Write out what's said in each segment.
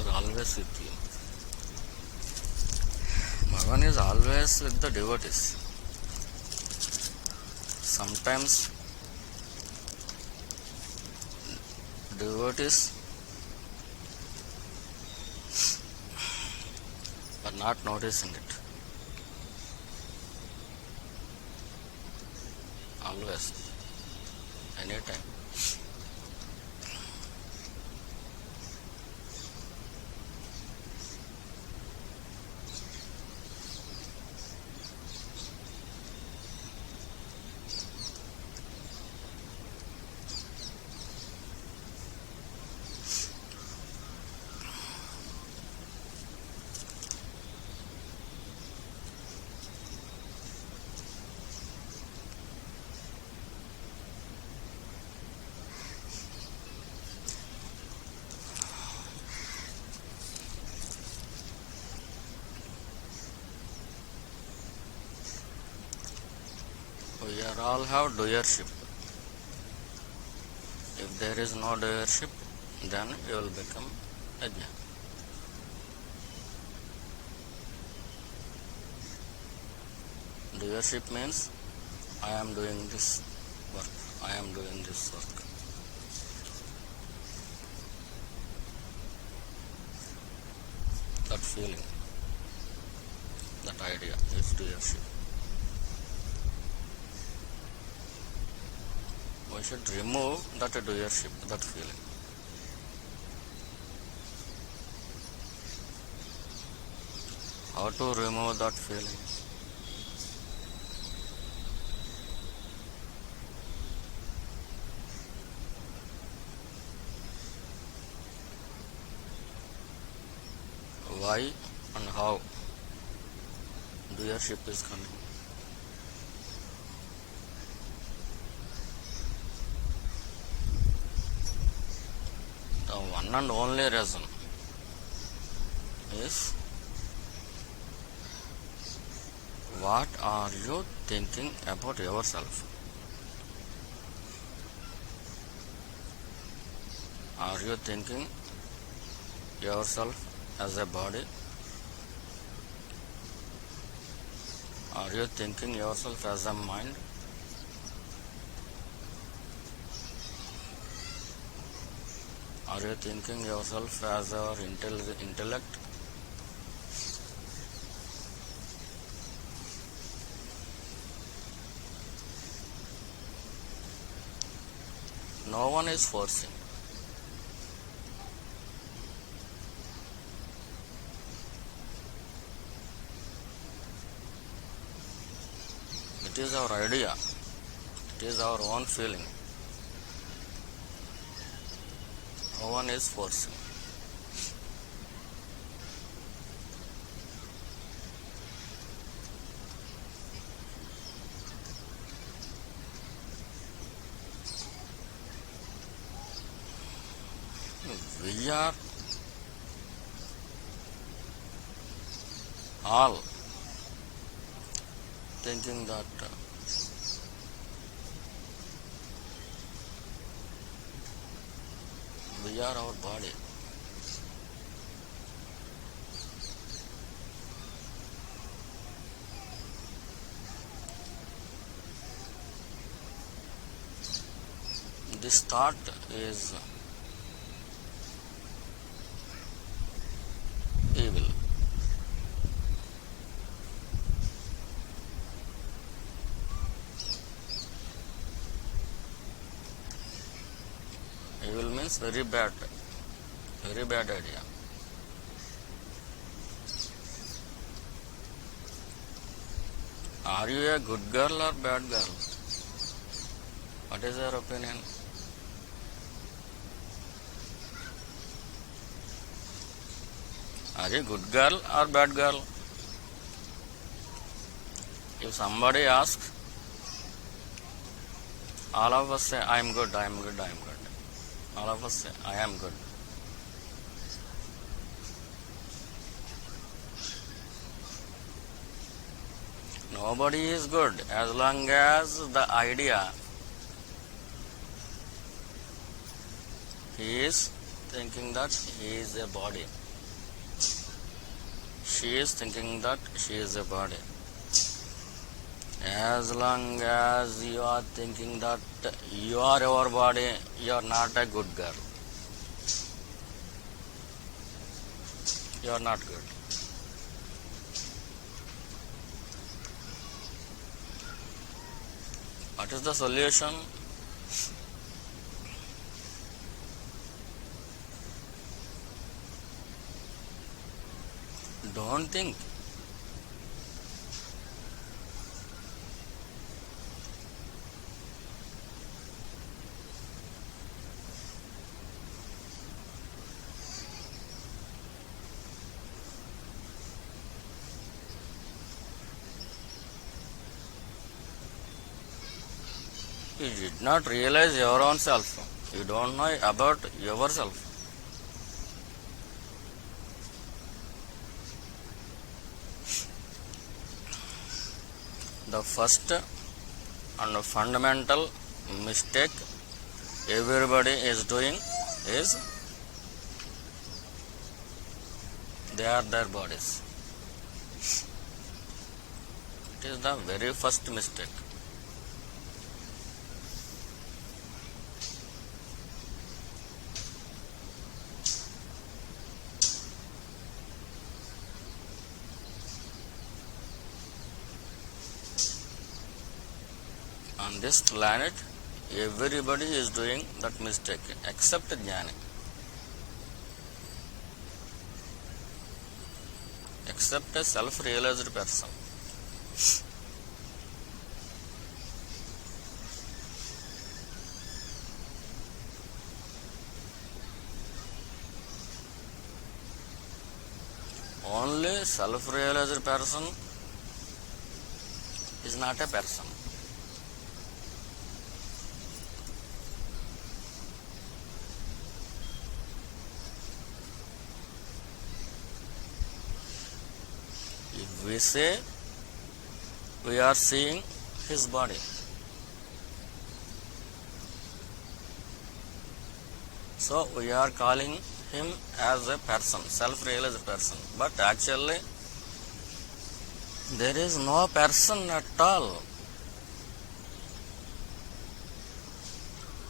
is always with you. Bhagavan is always with the devotees. Sometimes devotees are not noticing it. Always, anytime. We are all have doership. If there is no doership, then you will become ajna. Doership means I am doing this work, I am doing this work. That feeling, that idea is doership. We should remove that doership, that feeling. How to remove that feeling? Why and how doership is coming? The one and only reason is, what are you thinking about yourself? Are you thinking yourself as a body? Are you thinking yourself as a mind? Are you thinking yourself as our intellect? No one is forcing. It is our idea. It is our own feeling. No one is forcing. We are all thinking that we are our body. This thought is evil. Evil means very bad idea. Are you a good girl or bad girl? What is your opinion? Are you good girl or bad girl? If somebody asks, all of us say, I am good, I am good, I am good. All of us say, I am good. Nobody is good as long as the idea he is thinking that he is a body. she is thinking that she is a body. As long as you are thinking that you are your body, you are not a good girl. You are not good. What is the solution? Don't think. You did not realize your own self. You don't know about yourself. The first and fundamental mistake everybody is doing is they are their bodies. It is the very first mistake. On this planet, everybody is doing that mistake except Jnani. Except a self-realized person. Only self-realized person is not a person. If we say we are seeing his body, so we are calling him as a person, self-realized person. But actually, there is no person at all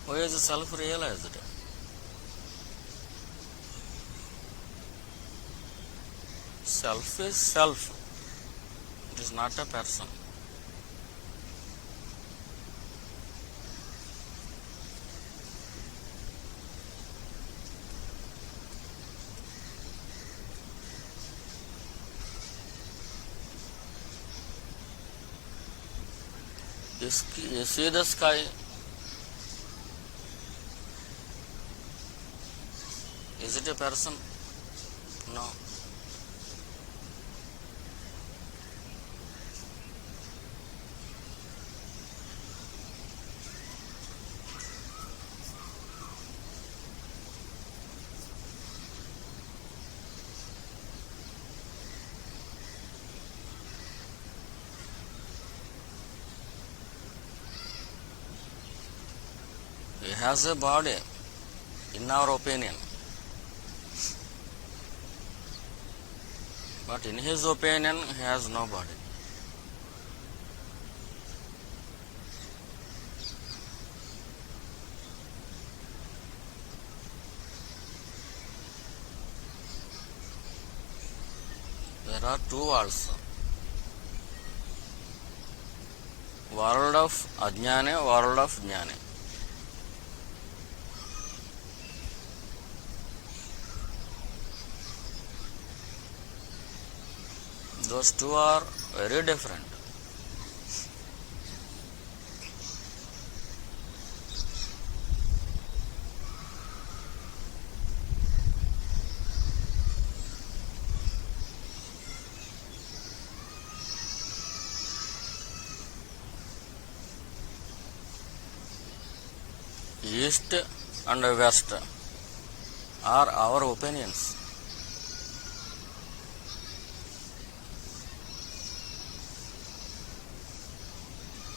who is self-realized. Self is self. It is not a person. You see the sky? Is it a person? No. He has a body, in our opinion. But in his opinion, he has no body. There are two worlds. World of Ajnane, world of Jnane. Those two are very different. East and West are our opinions.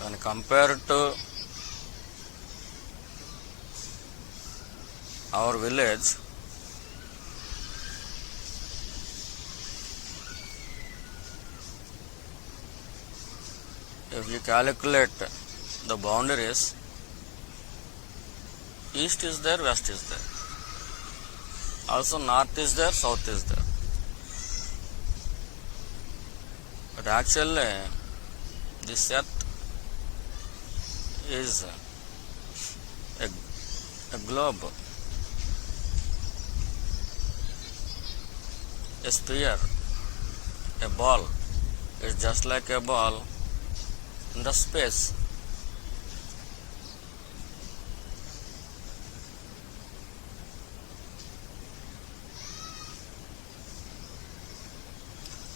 When compared to our village, If you calculate the boundaries, east is there, west is there. Also north is there, south is there. But actually this earth is a globe, a sphere, a ball. It's just like a ball in the space.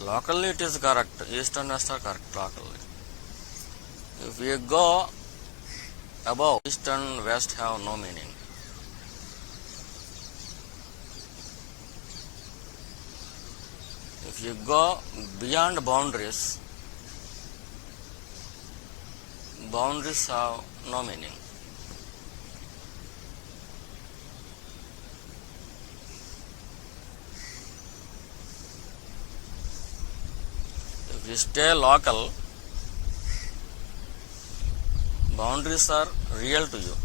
Locally it is correct, east and west are correct locally. If we go above, east and west have no meaning. If you go beyond boundaries, boundaries have no meaning. If you stay local, boundaries are real to you.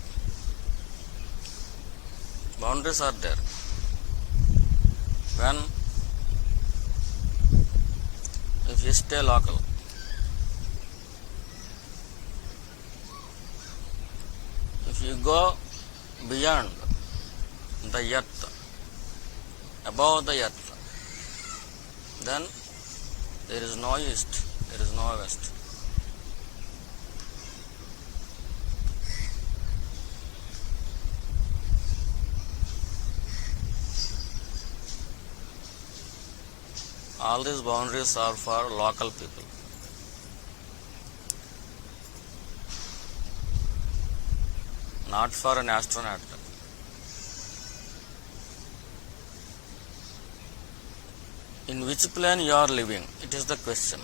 Boundaries are there. When if you stay local, if you go beyond the earth, above the earth, then there is no east, there is no west. All these boundaries are for local people. Not for an astronaut. In which plane you are living? It is the question.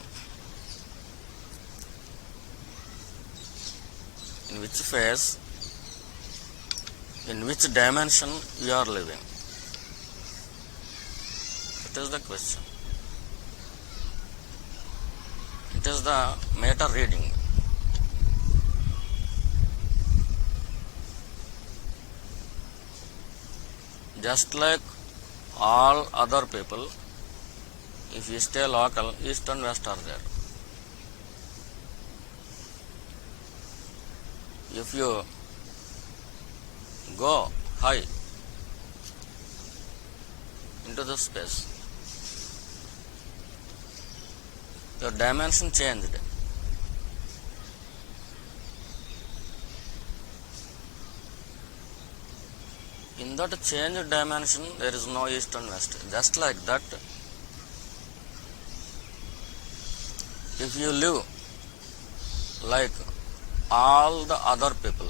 In which phase, in which dimension you are living? It is the question. It is the meter reading. Just like all other people, if you stay local, east and west are there. If you go high into the space, your dimension changed. In that changed dimension, there is no east and west. Just like that, if you live like all the other people,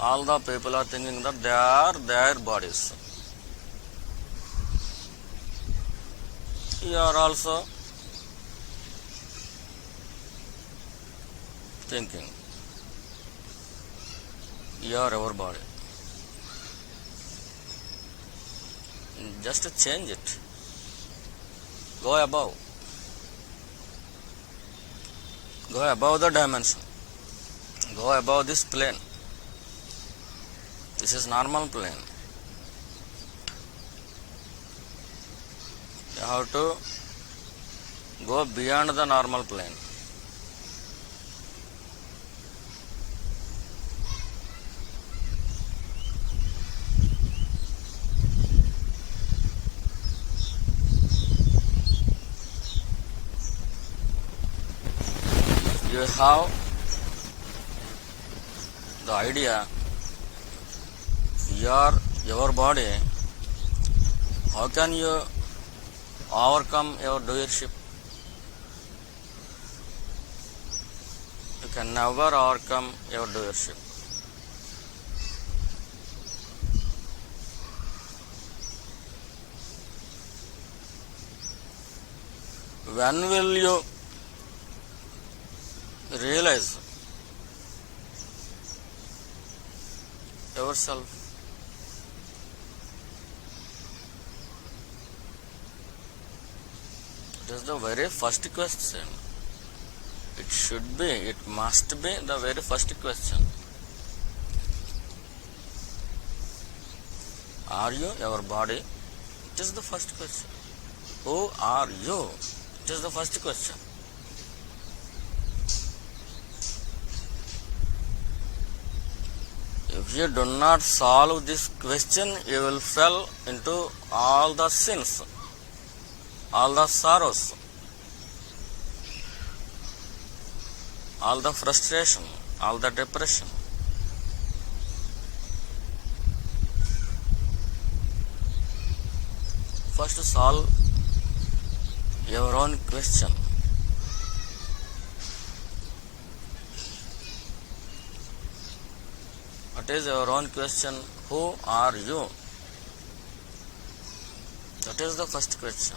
all the people are thinking that they are their bodies. You are also thinking you are our body. Just change it. Go above. Go above the dimension. Go above this plane. This is normal plane. You have to go beyond the normal plane. You have the idea, your body, how can you overcome your doership? You can never overcome your doership. When will you realize yourself? It is the very first question. It should be, it must be the very first question. Are you your body? It is the first question. Who are you? It is the first question. If you do not solve this question, you will fall into all the sins, all the sorrows, all the frustration, all the depression. First solve your own question. What is your own question? Who are you? That is the first question.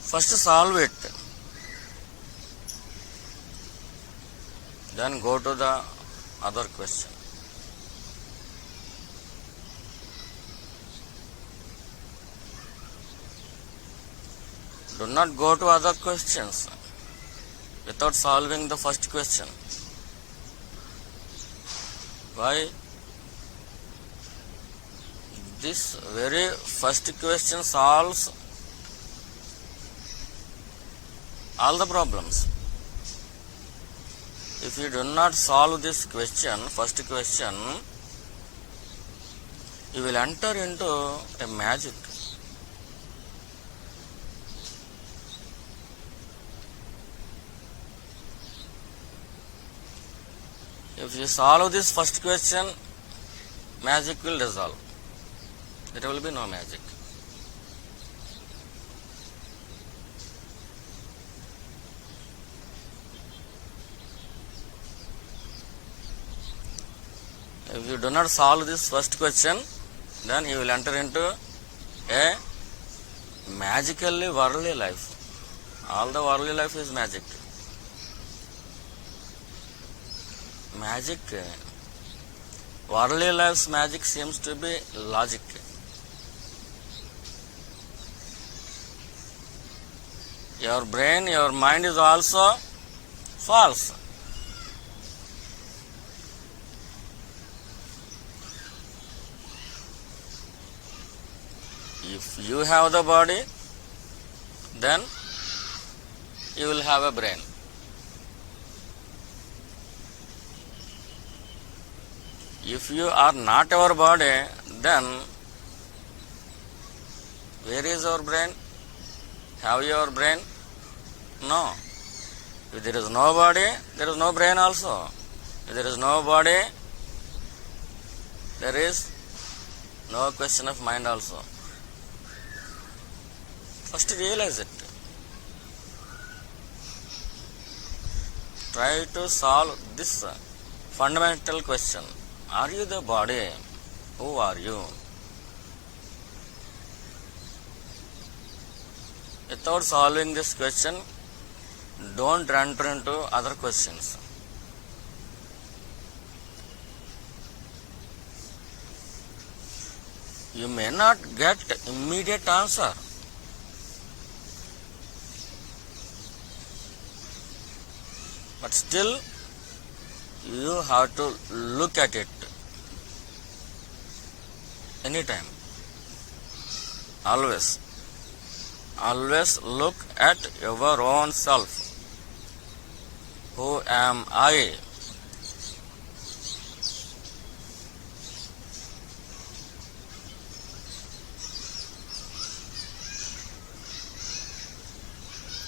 First solve it. Then go to the other question. Do not go to other questions without solving the first question. Why? This very first question solves all the problems. If you do not solve this question, first question, you will enter into a magic. If you solve this first question, magic will dissolve. There will be no magic. If you do not solve this first question, then you will enter into a magically worldly life. All the worldly life is magic. Magic, worldly life's magic seems to be logic. Your brain, your mind is also false. If you have the body, then you will have a brain. If you are not our body, then where is our brain? Have you our brain? No. If there is no body, there is no brain also. If there is no body, there is no question of mind also. First realize it. Try to solve this fundamental question. Are you the body? Who are you? Without solving this question, don't enter into other questions. You may not get immediate answer. But still, you have to look at it anytime. Always. Always look at your own self. Who am I?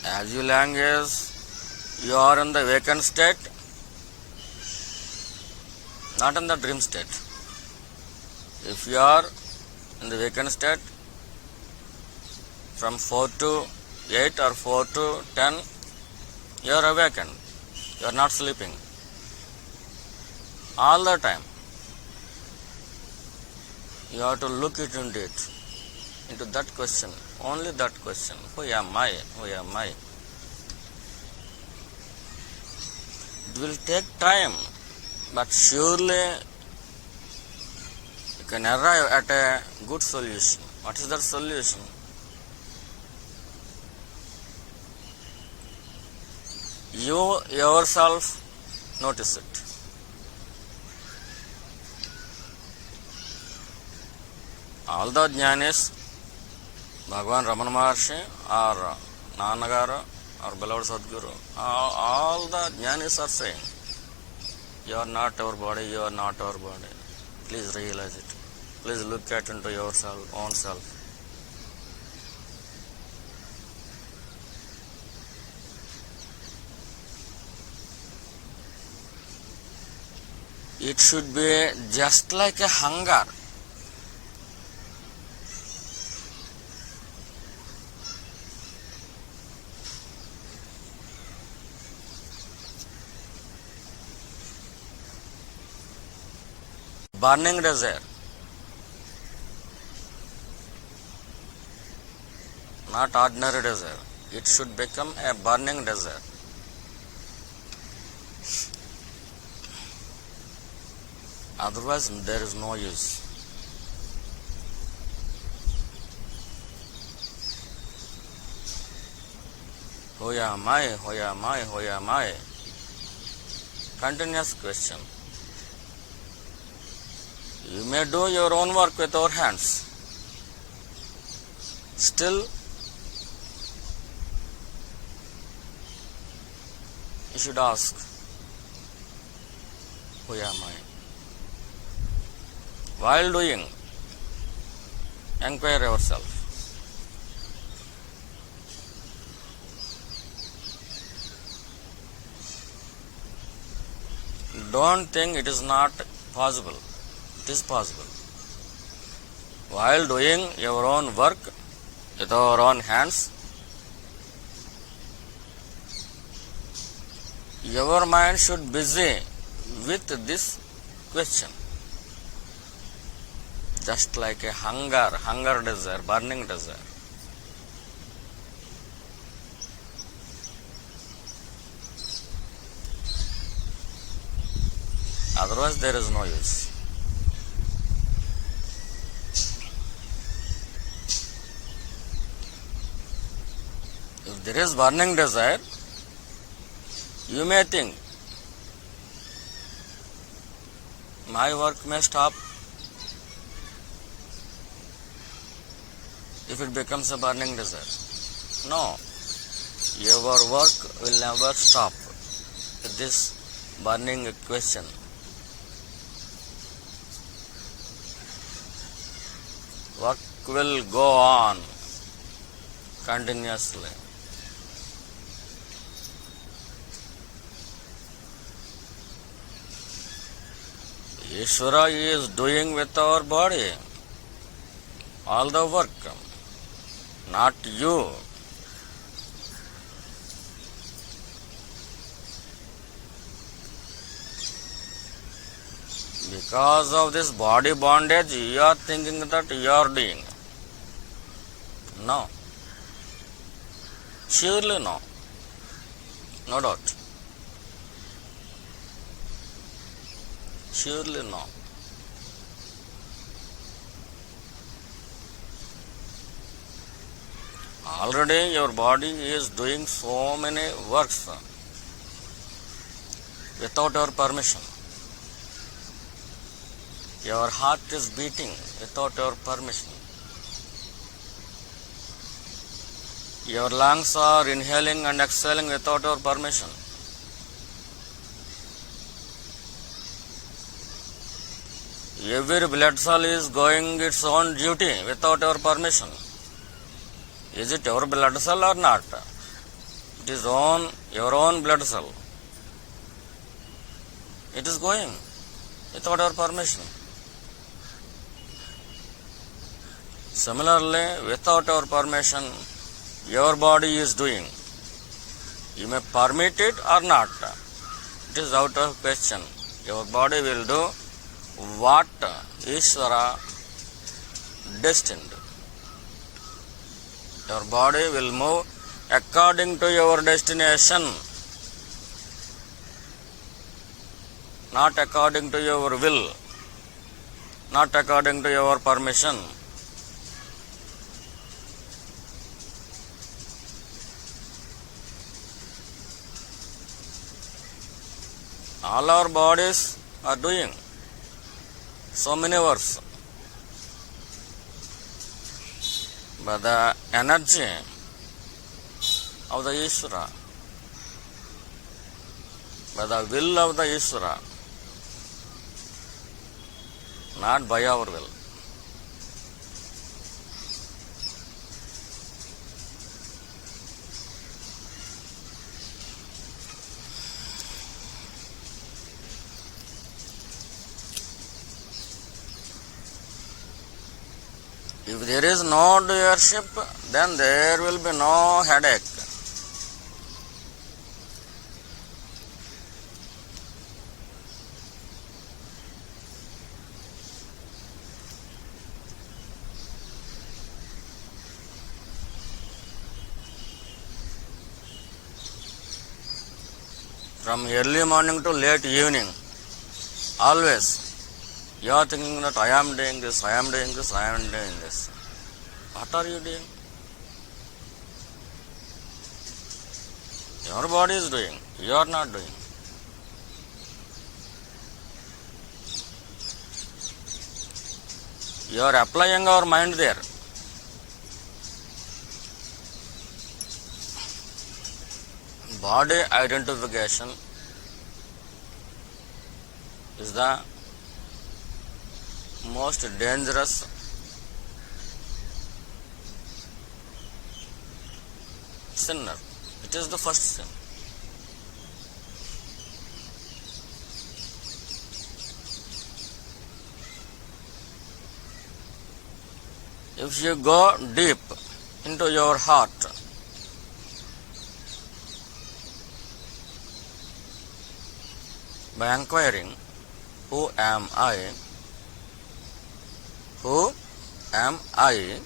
As long as you are in the vacant state, not in the dream state. If you are in the vacant state, from 4 to 8 or 4 to 10, you are awakened. You are not sleeping. All the time. You have to look into that question, only that question. Who am I? Who am I? It will take time, but surely you can arrive at a good solution. What is that solution? You yourself notice it. All the Jnanis, Bhagavan Ramana Maharshi, or Nanagaru, or beloved Sadguru, all the Jnanis are saying, you are not our body, you are not our body. Please realize it. Please look at into yourself, own self. It should be just like a hunger. Burning desire. Not ordinary desire. It should become a burning desire. Otherwise, there is no use. Who am I? Who am I? Who am I? Continuous question. You may do your own work with our hands. Still, you should ask, who am I? While doing, inquire yourself. Don't think it is not possible. It is possible. While doing your own work with our own hands, your mind should be busy with this question. Just like a hunger desire, burning desire. Otherwise, there is no use. If there is burning desire, you may think, my work may stop if it becomes a burning desire. No, your work will never stop with this burning question. Work will go on continuously. Ishvara is doing with our body all the work, not you. Because of this body bondage, you are thinking that you are doing. No. Surely no. No doubt. Surely no. Already your body is doing so many works without your permission. Your heart is beating without your permission. Your lungs are inhaling and exhaling without your permission. Every blood cell is going its own duty without your permission. Is it your blood cell or not? It is your own blood cell. It is going without your permission. Similarly, without our permission, your body is doing. You may permit it or not. It is out of question. Your body will do what Ishvara destined. Your body will move according to your destination, not according to your will, not according to your permission. All our bodies are doing so many works. But the energy of the Ishvara, by the will of the Ishvara, not by our will. If there is no doership, then there will be no headache. From early morning to late evening, always you are thinking that I am doing this, I am doing this, I am doing this. What are you doing? Your body is doing, you are not doing. You are applying our mind there. Body identification is the most dangerous sinner. It is the first sin. If you go deep into your heart, by inquiring, who am I? Who am I?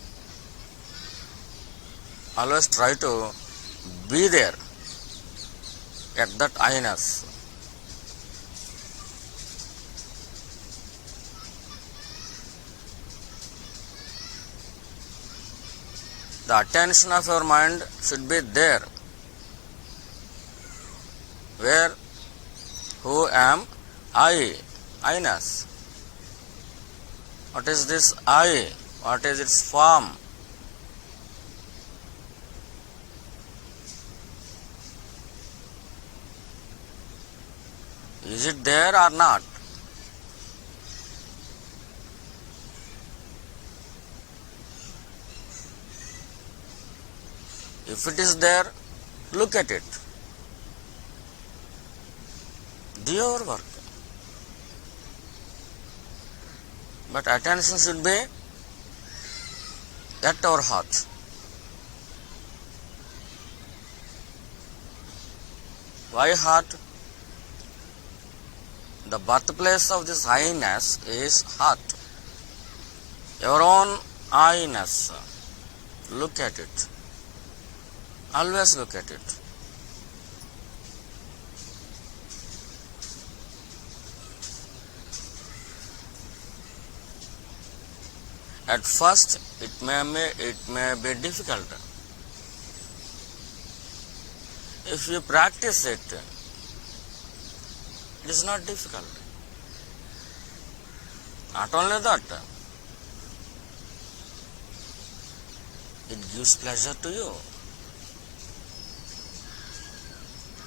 Always try to be there at that I-ness. The attention of your mind should be there. Where? Who am I? I-ness. What is this I? What is its form? Is it there or not? If it is there, look at it. Do your work. But attention should be at our heart. Why heart? The birthplace of this I-ness is heart. Your own I-ness. Look at it. Always look at it. At first, it may be difficult. If you practice it, it is not difficult. Not only that, it gives pleasure to you.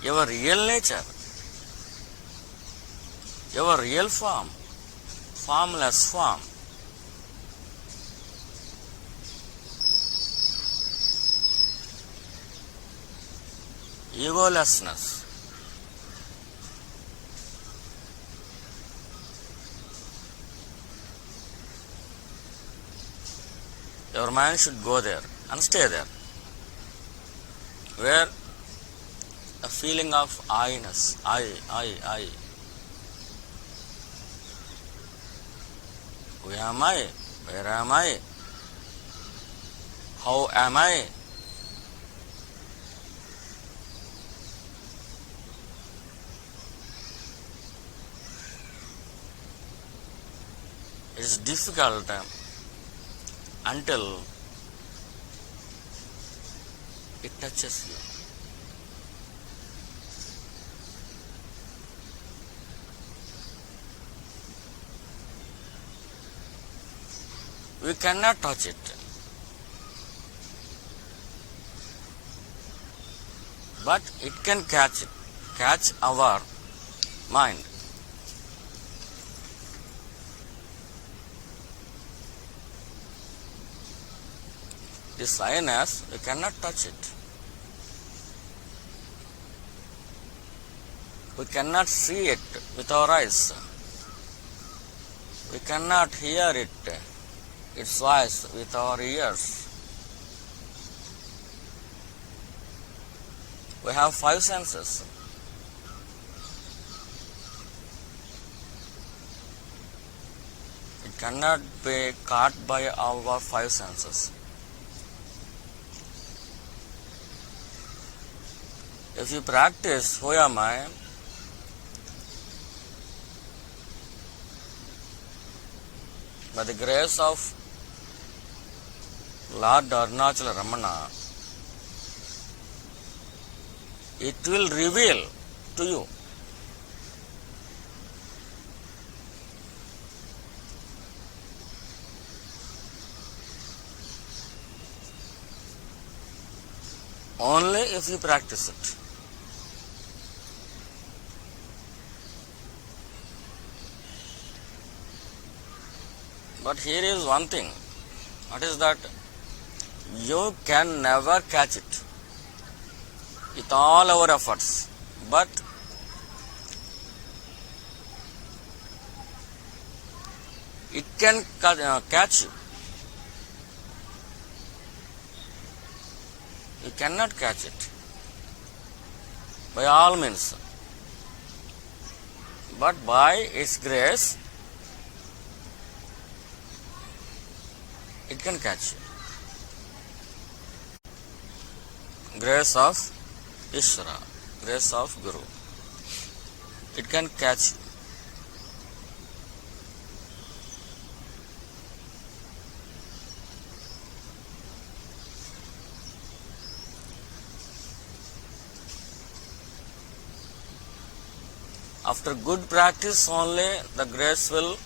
Your real nature, your real form, formless form, egolessness, your mind should go there and stay there, where a feeling of I-ness, I. Who am I? Where am I? How am I? It is difficult until it touches you. we cannot touch it. But it can catch our mind. This sinus, we cannot touch it. We cannot see it with our eyes. We cannot hear its voice with our ears. We have 5 senses. It cannot be caught by our 5 senses. If you practice who am I, by the grace of Lord Arunachalam, it will reveal to you. Only if you practice it. But here is one thing. What is that? You can never catch it with all our efforts. But it can catch you. You cannot catch it by all means. But by its grace, it can catch you. Grace of Ishvara, grace of Guru. It can catch you. After good practice only the grace will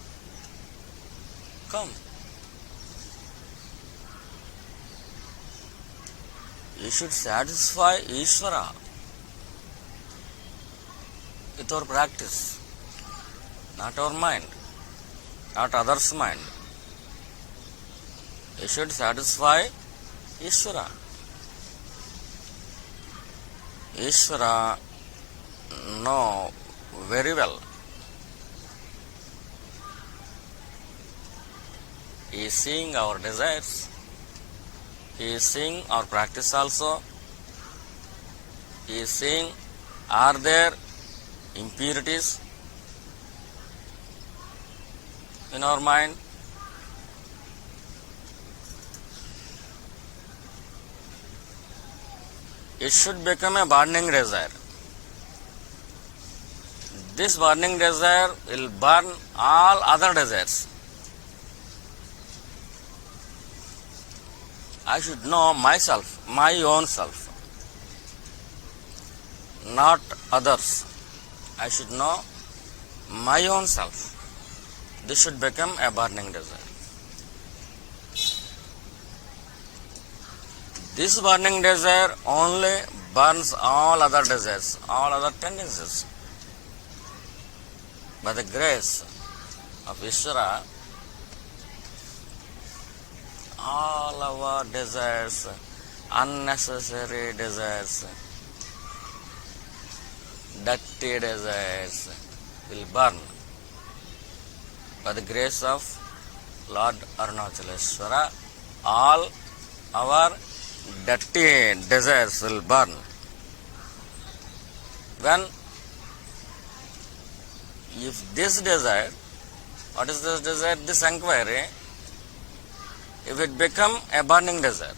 come. You should satisfy Ishvara with our practice, not our mind, not others' mind. You should satisfy Ishvara. Ishvara know very well. He is seeing our desires. He is seeing our practice also. He is seeing, are there impurities in our mind? It should become a burning desire. This burning desire will burn all other desires. I should know myself, my own self, not others. I should know my own self. This should become a burning desire. This burning desire only burns all other desires, all other tendencies. By the grace of Ishvara, all our desires, unnecessary desires, dirty desires will burn. By the grace of Lord Arunachaleswara, all our dirty desires will burn. When, if this desire, what is this desire? This inquiry, if it become a burning desire,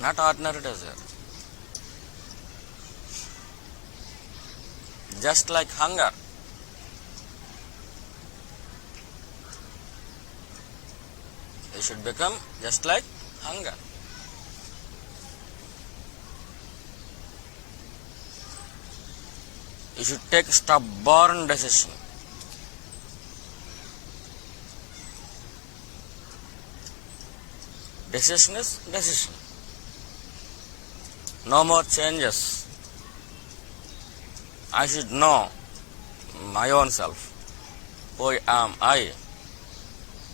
not ordinary desire, just like hunger. It should become just like hunger. You should take stubborn decision. Decision is decision. No more changes. I should know my own self. Who am I?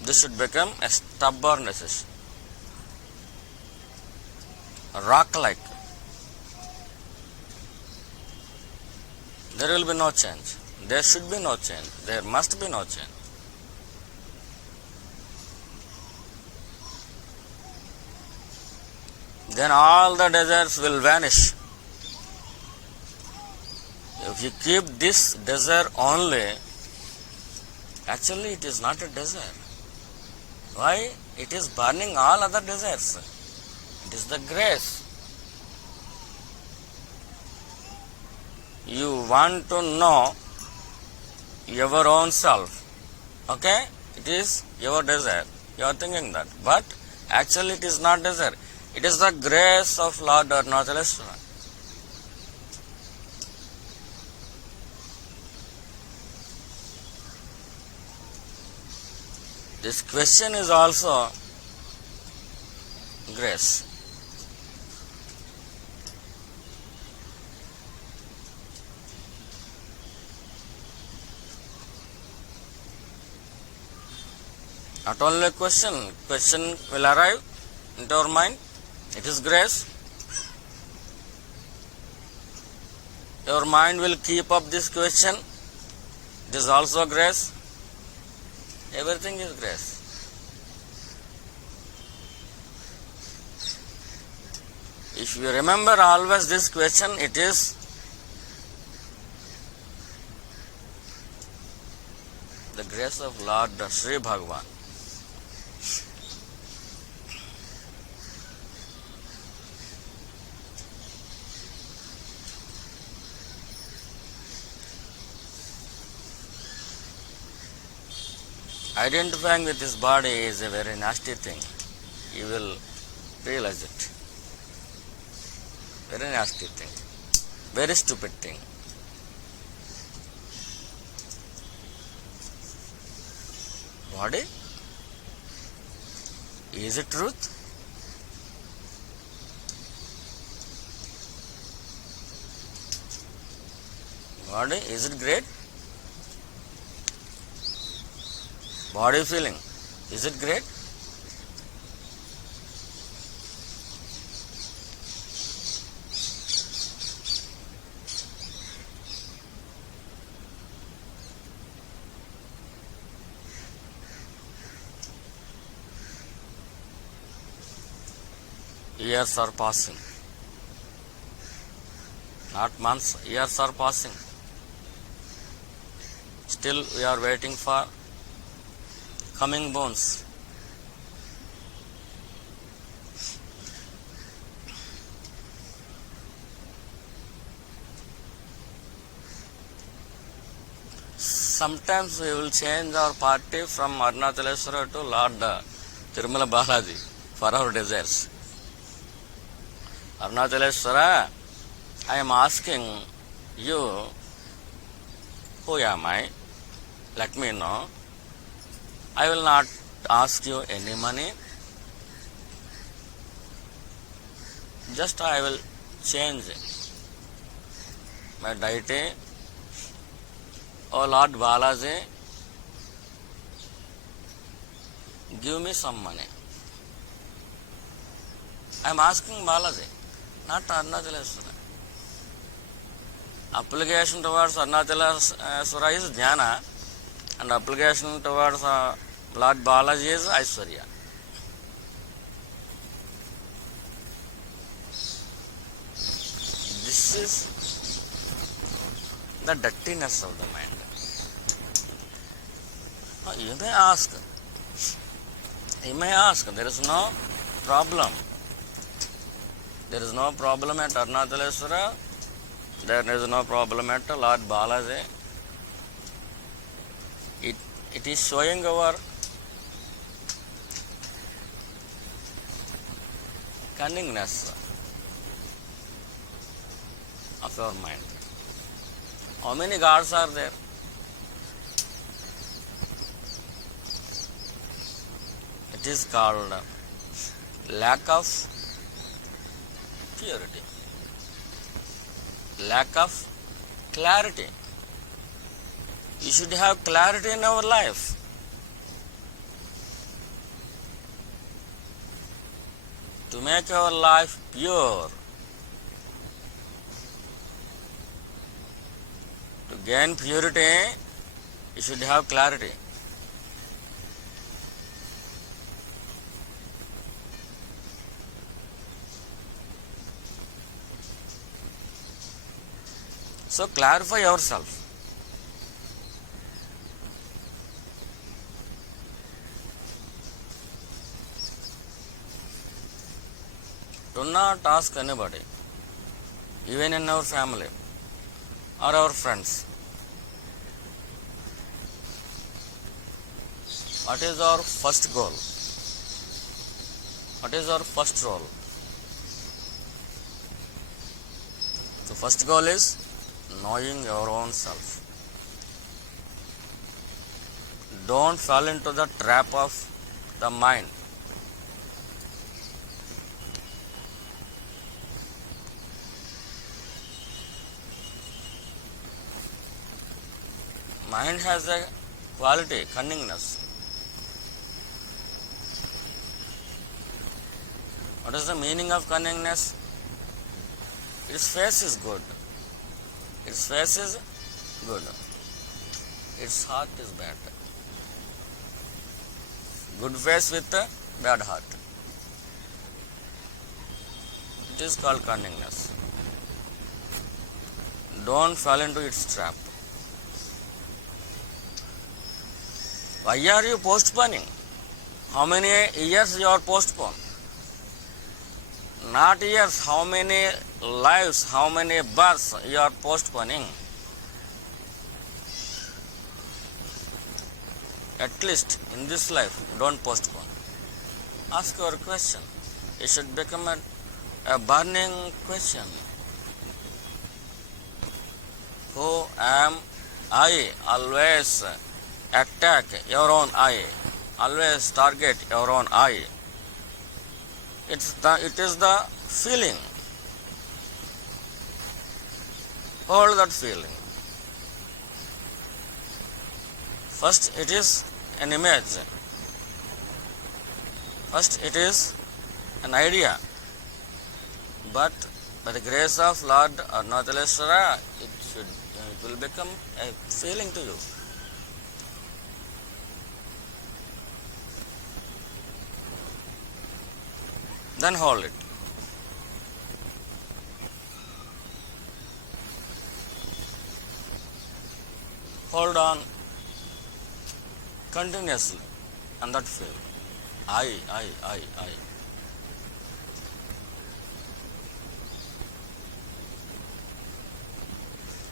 This should become a stubborn decision. Rock-like. There will be no change. There should be no change. There must be no change. Then all the desires will vanish. If you keep this desire only, actually it is not a desire. Why? It is burning all other desires. It is the grace. You want to know your own self. Okay? It is your desire. You are thinking that. But actually it is not desire. It is the grace of Lord Arunachaleswara. This question is also grace. Not only a question will arrive into our mind. It is grace. Your mind will keep up this question. It is also grace. Everything is grace. If you remember always this question, it is the grace of Lord Sri Bhagavan. Identifying with his body is a very nasty thing. You will realize it. Very nasty thing. Very stupid thing. Body? Is it truth? Body, is it great? Body feeling, is it great? Years are passing. Not months, years are passing. Still we are waiting for coming bones. Sometimes we will change our party from Arunachaleswara to Lord Tirumala Balaji for our desires. Arunachaleswara, I am asking you, who am I? Let me know. I will not ask you any money. Just I will change my deity. Oh Lord Balaji, give me some money. I am asking Balaji, not Arunachaleswara. Application towards Arunachaleswara is Jnana, and application towards Lord Balaji is Aishwarya. This is the dirtiness of the mind. You may ask. There is no problem. There is no problem at Arunachaleswara. There is no problem at Lord Balaji. It is showing our cunningness of our mind. How many gods are there? It is called lack of purity, lack of clarity. We should have clarity in our life. To make our life pure, to gain purity, you should have clarity. So clarify yourself. Do not ask anybody, even in our family or our friends, what is our first goal? What is our first role? The first goal is knowing your own self. Don't fall into the trap of the mind. Mind has a quality, cunningness. What is the meaning of cunningness? Its face is good. Its face is good. Its heart is bad. Good face with a bad heart. It is called cunningness. Don't fall into its trap. Why are you postponing? How many years you are postponed? Not years, how many lives, how many births you are postponing? At least in this life, don't postpone. Ask your question. It should become a burning question. Who am I? Always attack your own I. Always target your own I. It is the feeling. Hold that feeling. First it is an image. First it is an idea. But by the grace of Lord Arunachaleswara, it will become a feeling to you. Then hold it. Hold on continuously on that feeling. I.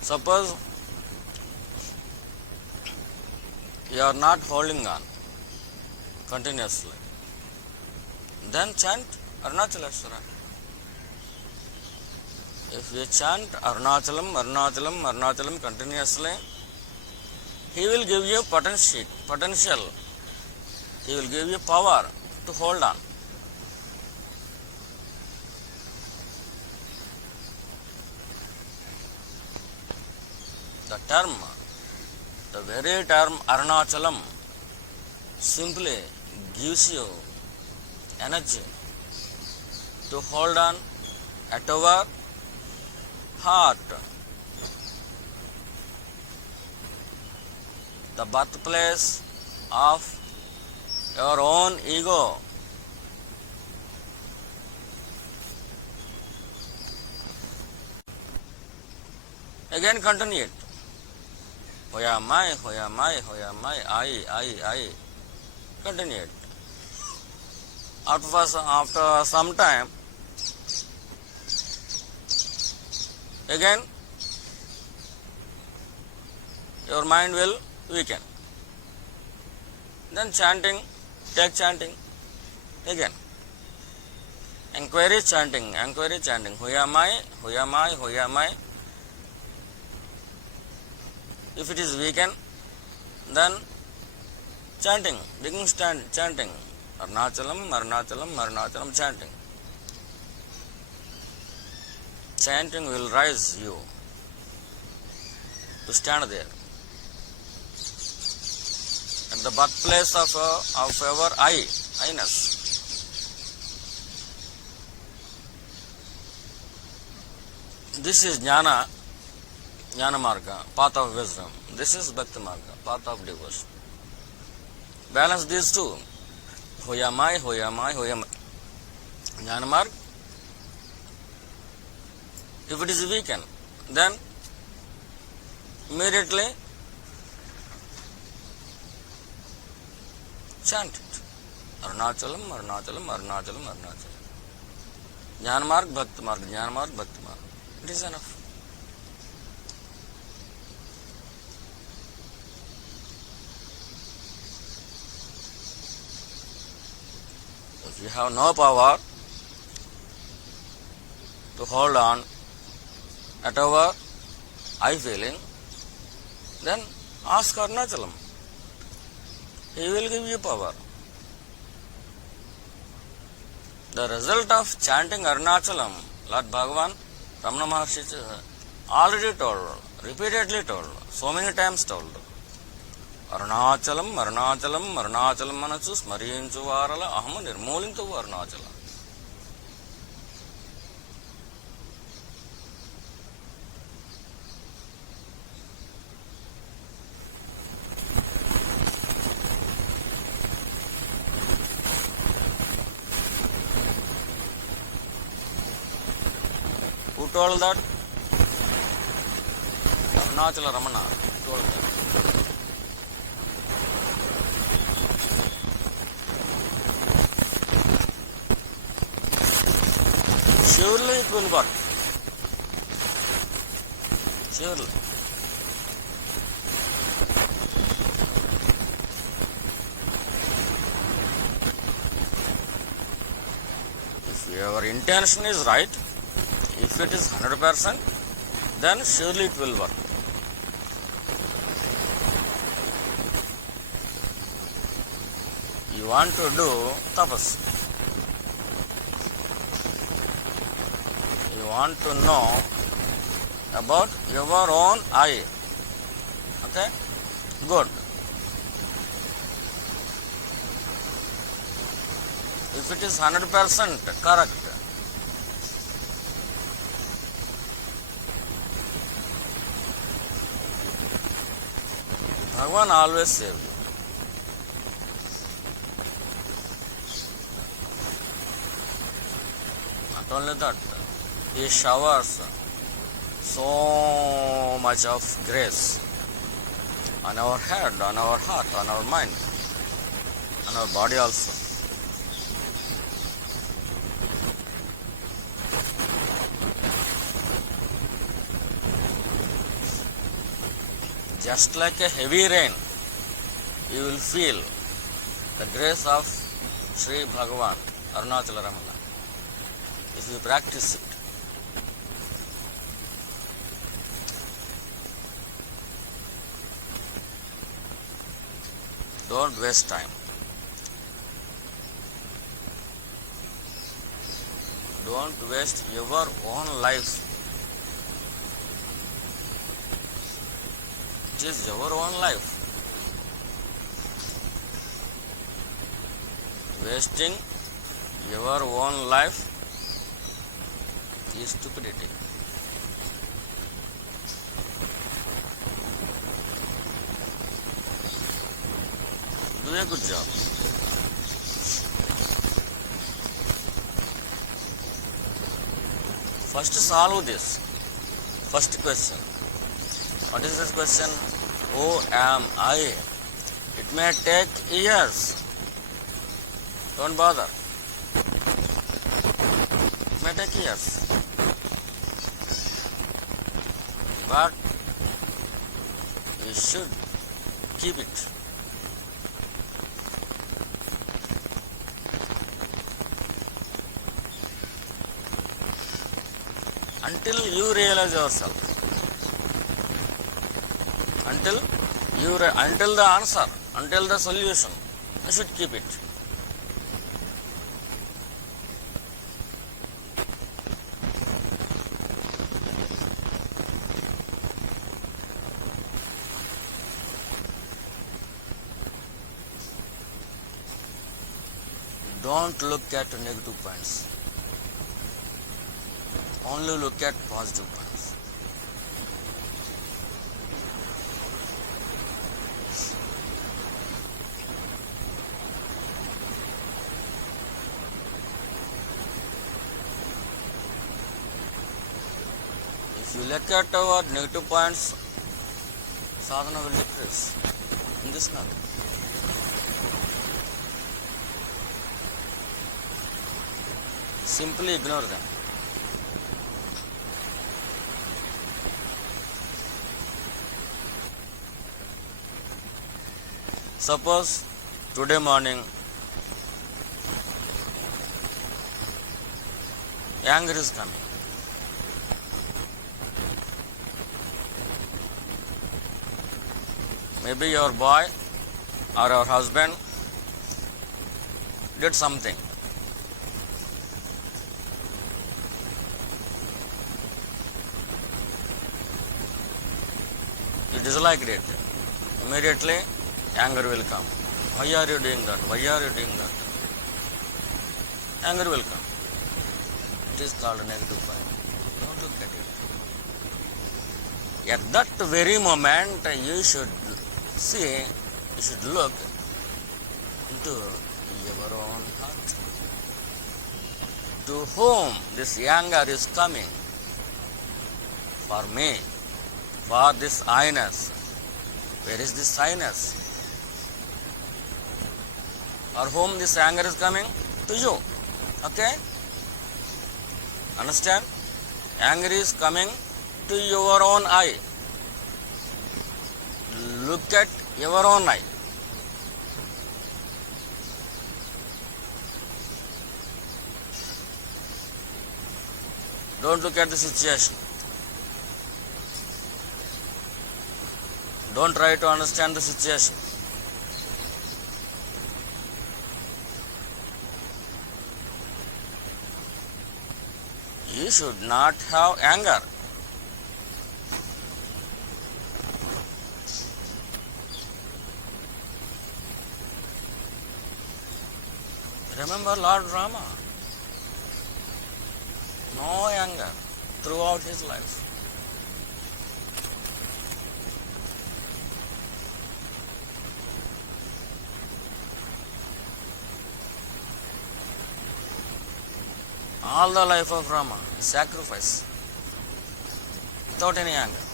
Suppose you are not holding on continuously, then chant Arunachaleswara. If we chant Arunachalam, Arunachalam, Arunachalam continuously, he will give you potential. He will give you power to hold on. The very term Arunachalam simply gives you energy to hold on at our heart, the birthplace of your own ego. Again continue it. Hoyamai, I. Continue it. After some time, again your mind will weaken. Then take chanting again. Enquiry chanting. Who am I? If it is weekend, then chanting, begin chanting. Arunachalam, Arunachalam, Arunachalam, chanting. Chanting will rise you to stand there at the birthplace of our I-ness. This is Jnana Marga, path of wisdom. This is Bhakti Marga, path of devotion. Balance these two. Hoyamai. Jnana Marga. If it is a weekend, then immediately chant it. Arunachalam, Arunachalam, Arunachalam, Arunachalam. Jnana Marga, Bhakti Marga, Jnana Marga, Bhakti Marga. It is enough. If you have no power to hold on at our I feeling, then ask Arunachalam. He will give you power. The result of chanting Arunachalam, Lord Bhagavan, Ramana Maharshi already told, repeatedly told, so many times told. Arunachalam, Arunachalam, Arunachalam manachu smarinchu varala ahamu nirmulintu Arunachalam. Who told that? Arunachala Ramana told that. Surely it will work. Surely. If your intention is right, if it is 100%, then surely it will work. You want to do tapas. You want to know about your own I. Okay? Good. If it is 100% correct, Bhagavan always saves you. Not only that, He showers so much of grace on our head, on our heart, on our mind, on our body also. Just like a heavy rain, you will feel the grace of Sri Bhagavan, Arunachala Ramana, if you practice it. Don't waste time. Don't waste your own life. It is your own life. Wasting your own life is stupidity. Do a good job. First solve this. First question. What is this question? Who am I? It may take years. Don't bother. It may take years. But you should keep it. Until you realize yourself. Until the answer, until the solution, you should keep it. Don't look at negative points. Only look at positive points. If you look at our negative points, sadhana will decrease. In this manner. Simply ignore them. Suppose today morning anger is coming. Maybe your boy or your husband did something. You disliked it. Immediately anger will come. Why are you doing that? Why are you doing that? Anger will come. It is called negative point. Don't look at it. At that very moment, you should see, you should look into your own heart. To whom this anger is coming? For me. For this I-ness. Where is this I-ness? For whom this anger is coming? To you. Okay? Understand? Anger is coming to your own eye. Look at your own eye. Don't look at the situation. Don't try to understand the situation. You should not have anger. Remember Lord Rama. No anger throughout his life. All the life of Rama is sacrifice without any anger.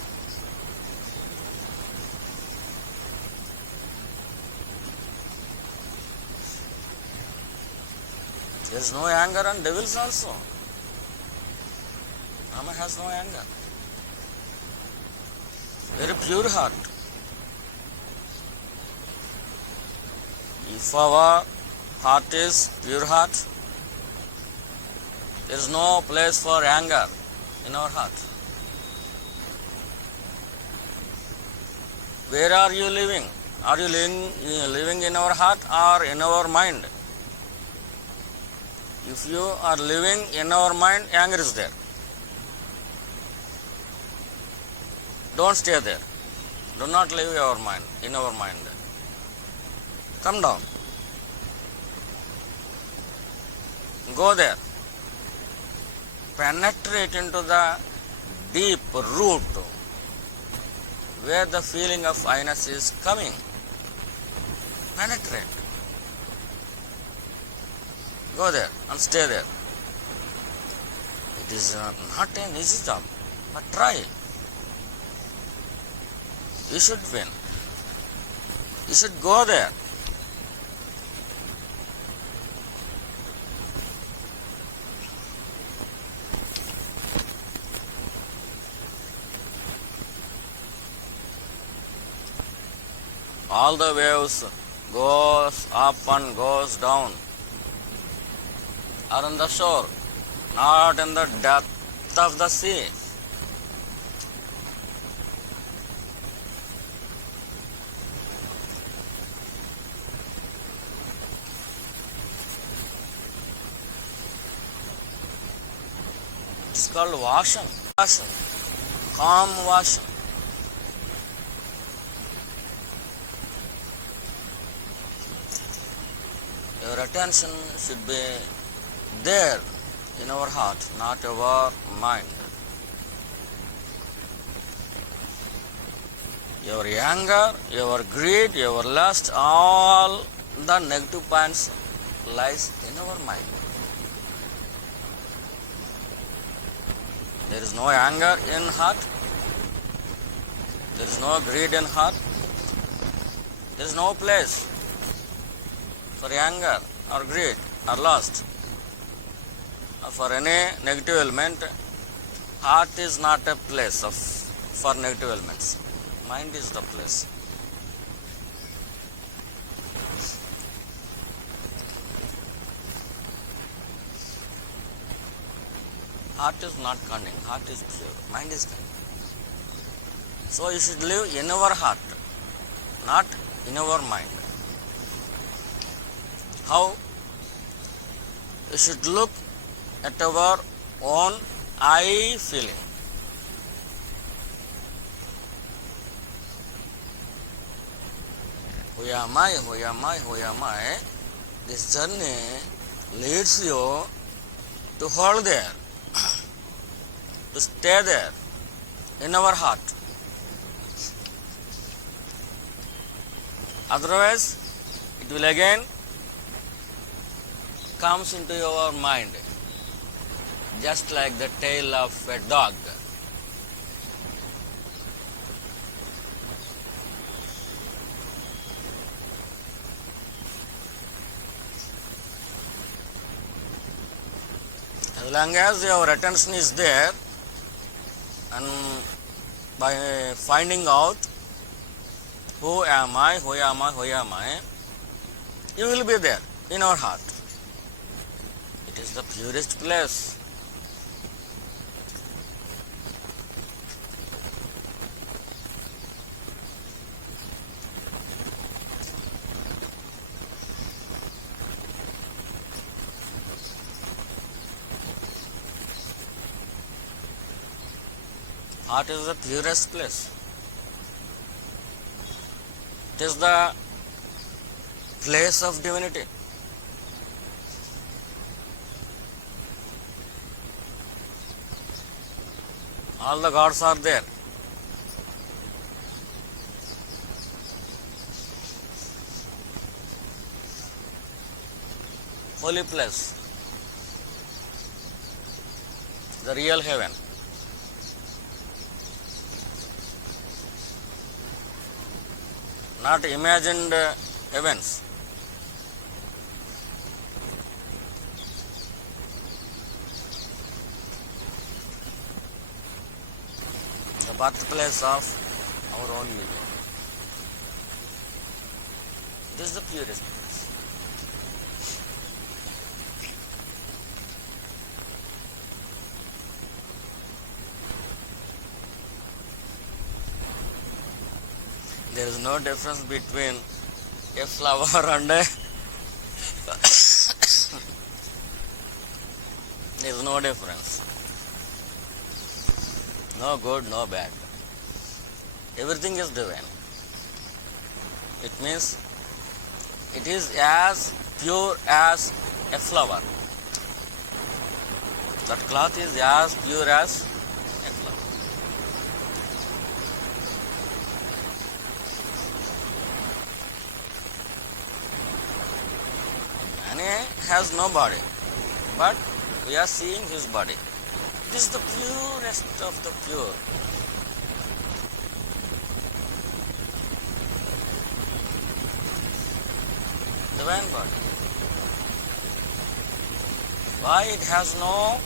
There is no anger on devils also. Rama has no anger. Very pure heart. If our heart is pure heart, there is no place for anger in our heart. Where are you living? Are you living in our heart or in our mind? If you are living in our mind, anger is there. Don't stay there. Do not live in our mind. Come down. Go there. Penetrate into the deep root where the feeling of I-ness is coming. Penetrate. Go there and stay there. It is not an easy job, but try. You should win. You should go there. All the waves goes up and goes down are on the shore, not in the depth of the sea. is called Vasham. Vasham. Calm Vasham. Your attention should be there in our heart, not our mind. Your anger, your greed, your lust, all the negative points lies in our mind. There is no anger in heart. There is no greed in heart. There is no place for anger or greed or lust or for any negative element. Heart is not a place for negative elements. Mind is the place. Heart is not cunning. Heart is pure. Mind is cunning. So you should live in our heart, not in our mind. How? You should look at our own I feeling. Who am I? Who am I? Who am I? This journey leads you to hold there, to stay there in our heart. Otherwise, it will again comes into your mind, just like the tail of a dog. As long as your attention is there, and by finding out who am I, who am I, who am I, you will be there in our heart. It is the purest place. Heart is the purest place. It is the place of divinity. All the gods are there. Holy place, the real heaven. Not imagined heavens. The birthplace of our own ego. This is the purest place. There is no difference between a flower and a there is no difference. No good, no bad. Everything is divine. It means it is as pure as a flower. That cloth is as pure as a flower. Man has no body, but we are seeing his body. This is the purest of the pure. Divine body. Why it has no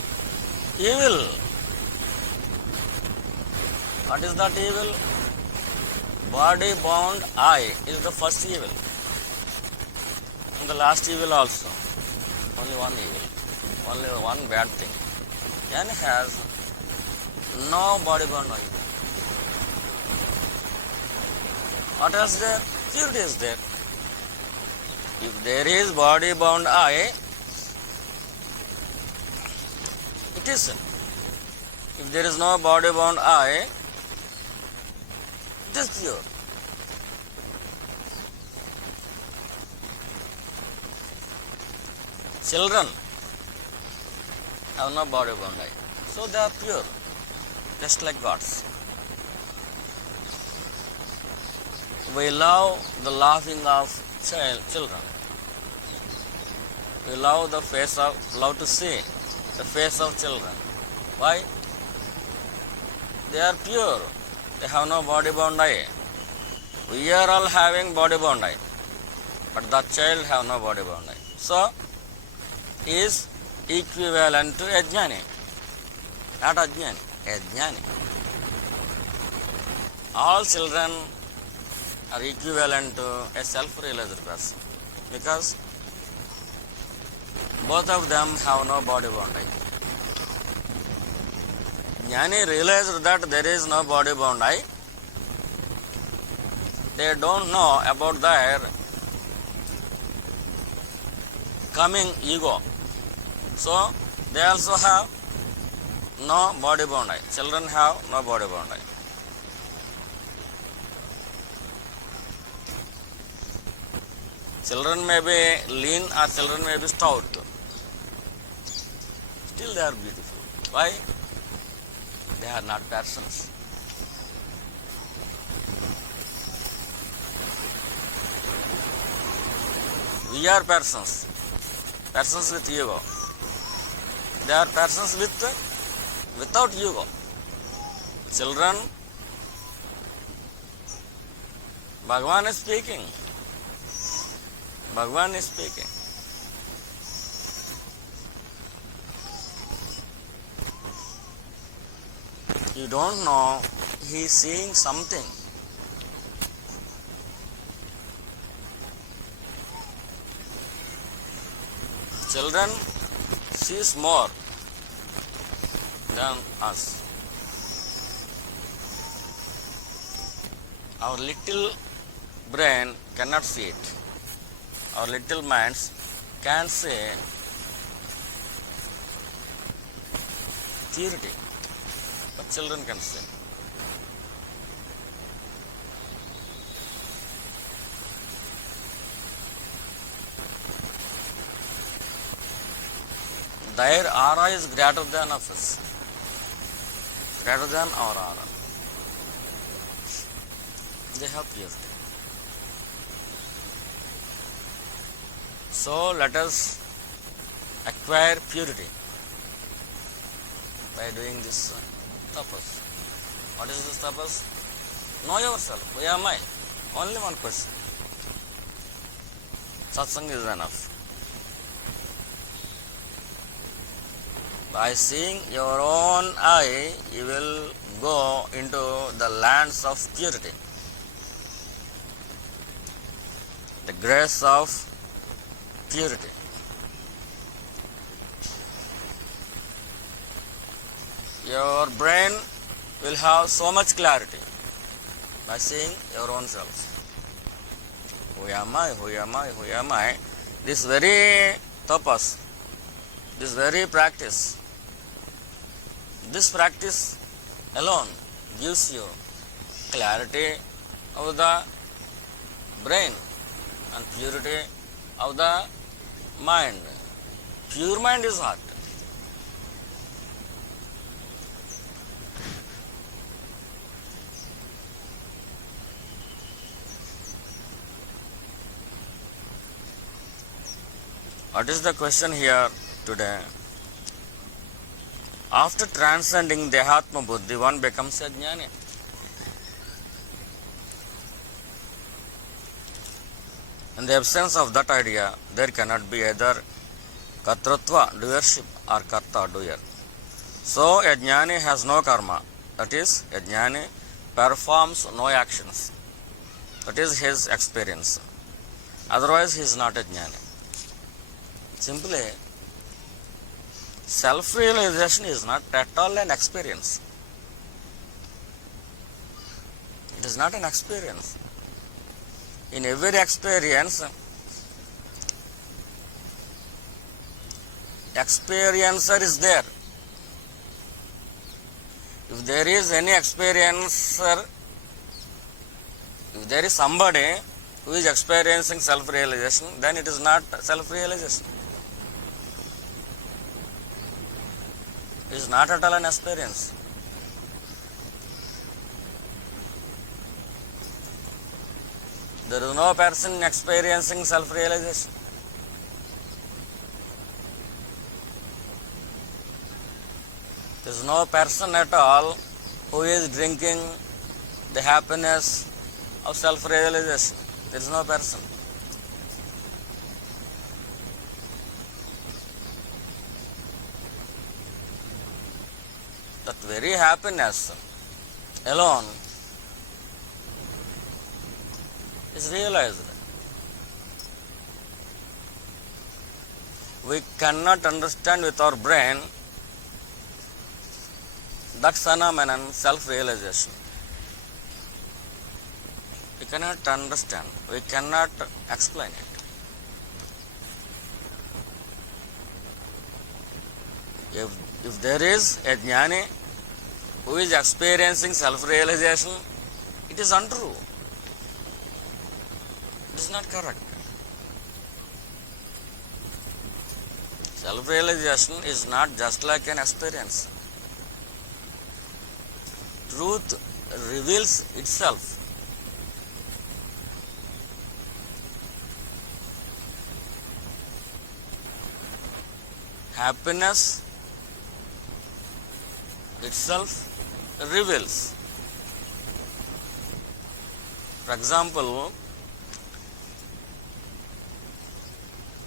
evil? What is that evil? Body bound I is the first evil. And the last evil also. Only one evil. Only one bad thing. And has no body bound I. What else there? Purity is there. If there is body bound I, it is If there is no body-bound I, it is pure. Children have no body-bound I, so they are pure, just like gods. We love the laughing of children. We love to see the face of children. Why? They are pure. They have no body-bound I. We are all having body-bound I, but the child have no body-bound I. So, he is equivalent to a jnani. Not a jnani, a jnani. All children are equivalent to a self-realized person, because both of them have no body-bound I. Jnani realized that there is no body-bound I. They don't know about their coming ego. So, they also have no body-bound I. Children have no body-bound I. Children may be lean or children may be stout. Still they are beautiful. Why? They are not persons. We are persons. Persons with ego. They are persons without ego. Children, Bhagavan is speaking. Bhagavan is speaking. You don't know, he is seeing something. Children sees more than us. Our little brain cannot see it. Our little minds can say purity, but children can say. Their aura is greater than of us, greater than our aura. They have purity. So let us acquire purity by doing this tapas. What is this tapas? Know yourself. Who am I? Only one question. Satsang is enough. By seeing your own eye, you will go into the lands of purity. The grace of purity. Your brain will have so much clarity by seeing your own self. Who am I? Who am I? Who am I? This very tapas, this very practice, this practice alone gives you clarity of the brain and purity of the mind. Pure mind is heart. What is the question here today? After transcending Dehatma Buddhi, one becomes a jnani. In the absence of that idea, there cannot be either kartratva, doership, or karta, doer. So a jnani has no karma. That is, a jnani performs no actions. That is his experience. Otherwise, he is not a jnani. Simply, self-realization is not at all an experience. It is not an experience. In every experience, experiencer is there. If there is any experiencer, if there is somebody who is experiencing self-realization, then it is not self-realization. It is not at all an experience. There is no person experiencing self-realization. There is no person at all who is drinking the happiness of self-realization. There is no person. That very happiness alone is realized. We cannot understand with our brain that phenomenon, self-realization. We cannot understand, we cannot explain it. If there is a jnani who is experiencing self-realization, it is untrue. It is not correct. Self-realization is not just like an experience. Truth reveals itself. Happiness itself reveals. For example,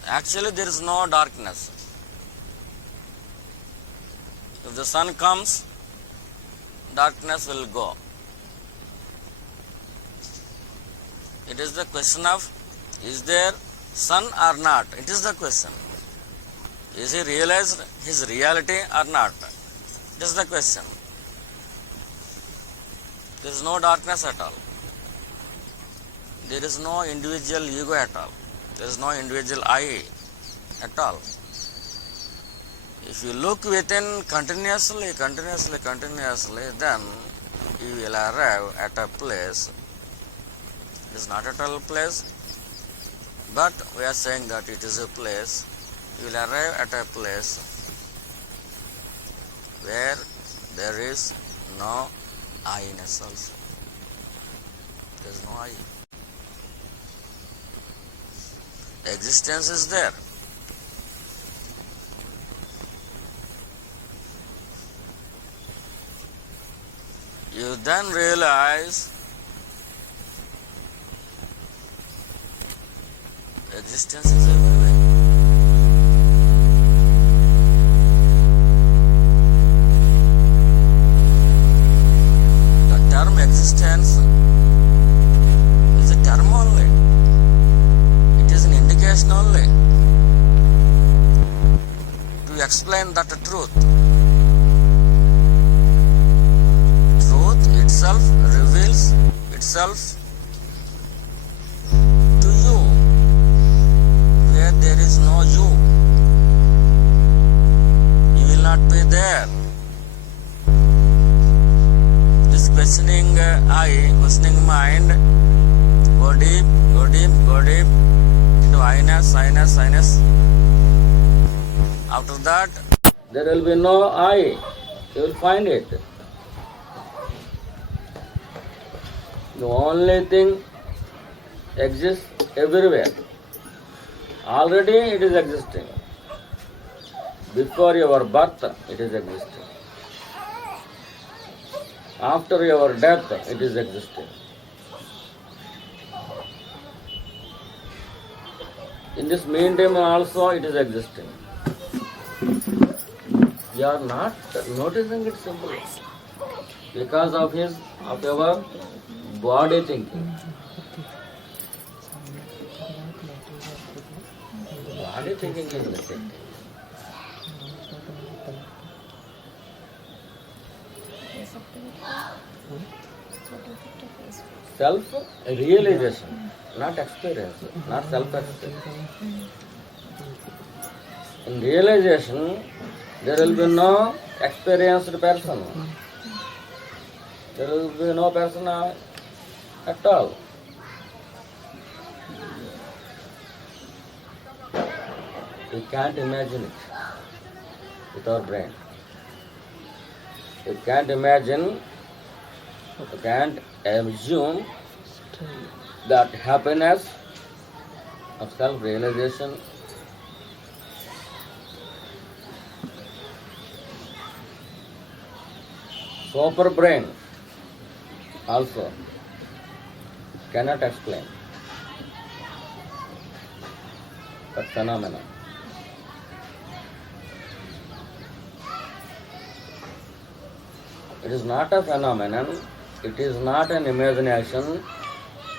actually there is no darkness. If the sun comes, darkness will go. It is the question of, is there sun or not? It is the question. Is he realized his reality or not? It is the question. There is no darkness at all. There is no individual ego at all. There is no individual I at all. If you look within continuously, then you will arrive at a place. It is not at all a place, but we are saying that it is a place. You will arrive at a place where there is no I-ness also. There is no I. Existence is there. You then realize existence is everywhere. The term existence is a term only. It is an indication only to explain that truth. Itself reveals itself to you where there is no you. You will not be there. This questioning questioning mind, go deep into I-ness. After that, there will be no I. You will find it. The only thing exists everywhere. Already it is existing. Before your birth, it is existing. After your death, it is existing. In this meantime also, it is existing. You are not noticing it simply because of your body thinking. Body thinking is nothing. Self-realization, not experience, not self-experience. In realization, there will be no experienced person. There will be no person at all. We can't imagine it with our brain. We can't imagine, we can't assume that happiness of self-realization super brain also cannot explain that phenomenon. It is not a phenomenon, it is not an imagination,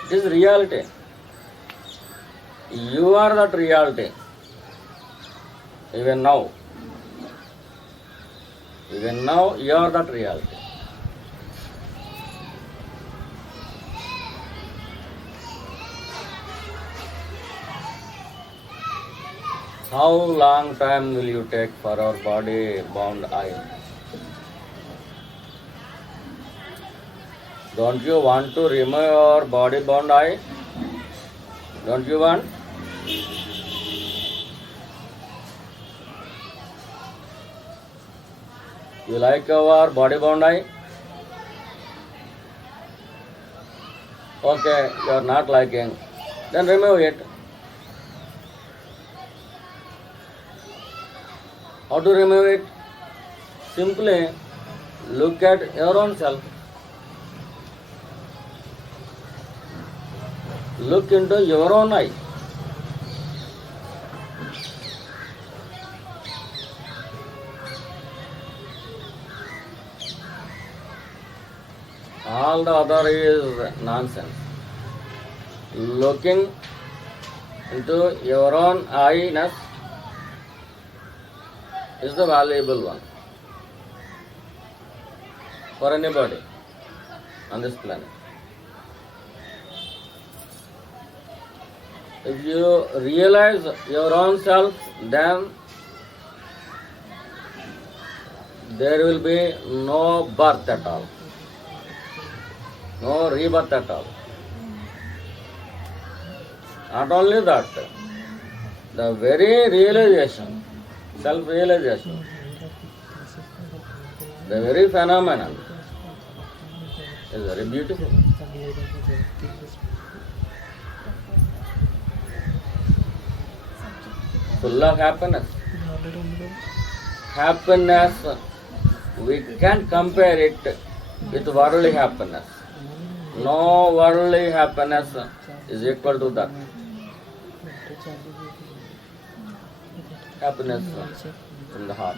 it is reality. You are that reality. Even now. Even now, you are that reality. How long time will you take for our body bound eye? Don't you want to remove your body bound eye? Don't you want? You like our body bound eye? Okay, you are not liking. Then remove it. How to remove it? Simply look at your own self. Look into your own eye. All the other is nonsense. Looking into your own eye-ness is the valuable one for anybody on this planet. If you realize your own self, then there will be no birth at all, no rebirth at all. Not only that, the very realization, self-realization, the very phenomenon is very beautiful. Full of happiness. Happiness, we can't compare it with worldly happiness. No worldly happiness is equal to that. Happiness from the heart,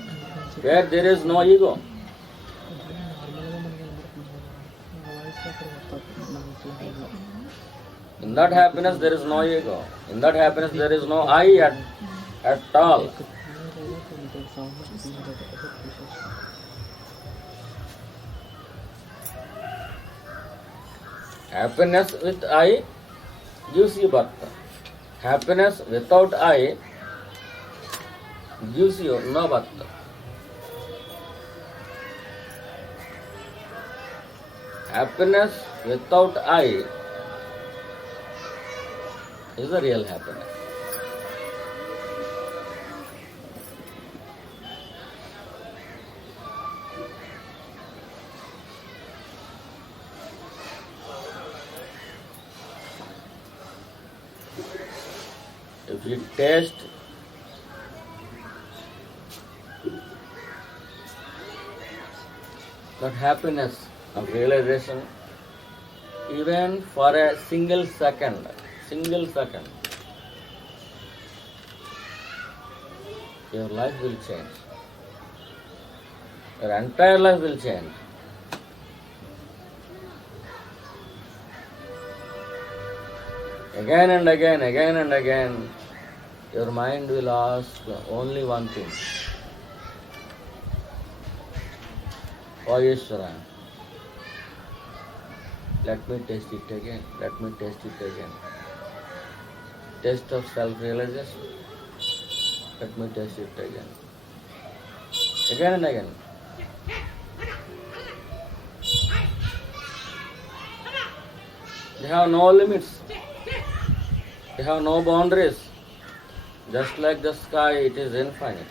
where there is no ego. In that happiness there is no ego. In that happiness there is no I at all. Happiness with I gives you birth. Happiness without I gives you no birth. Happiness without I is the real happiness. If you taste that happiness of realization, even for a single second, your life will change. Your entire life will change. Again and again, your mind will ask only one thing. Oh Ishvara, let me taste it again. Taste of self-realization. Let me taste it again. Again and again. They have no limits. They have no boundaries. Just like the sky, it is infinite.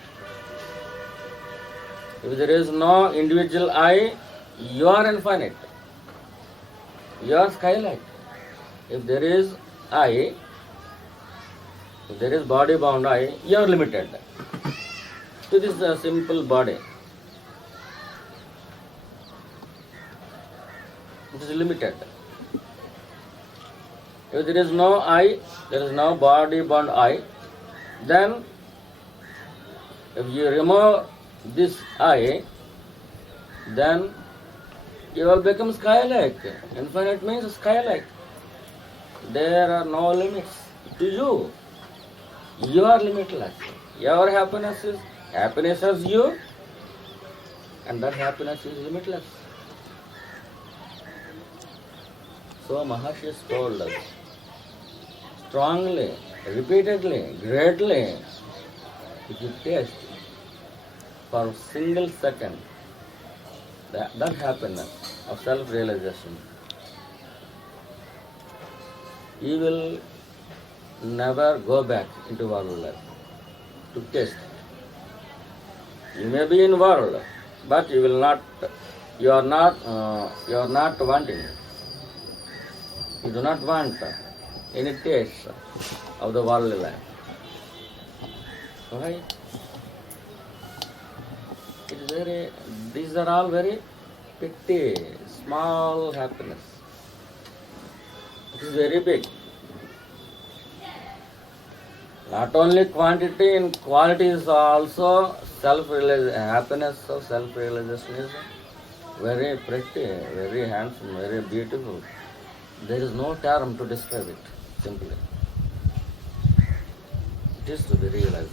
If there is no individual I, you are infinite. You are skylight. If there is I, if there is body bound I, you are limited. So this is a simple body. It is limited. If there is no I, there is no body bound I, then if you remove this I, then you will become sky-like. Infinite means sky-like. There are no limits to you. You are limitless. Your happiness as you, and that happiness is limitless. So Maharshi told us strongly, repeatedly, greatly, if you taste for a single second that happiness of self-realization, you will never go back into world life to taste. You may be in world, but you will not. You are not wanting. You do not want any taste of the worldly life. Right? It is these are all very petty, small happiness. It is very big. Not only quantity, in quality is also happiness of self-realization is very pretty, very handsome, very beautiful. There is no term to describe it, simply. It is to be realized.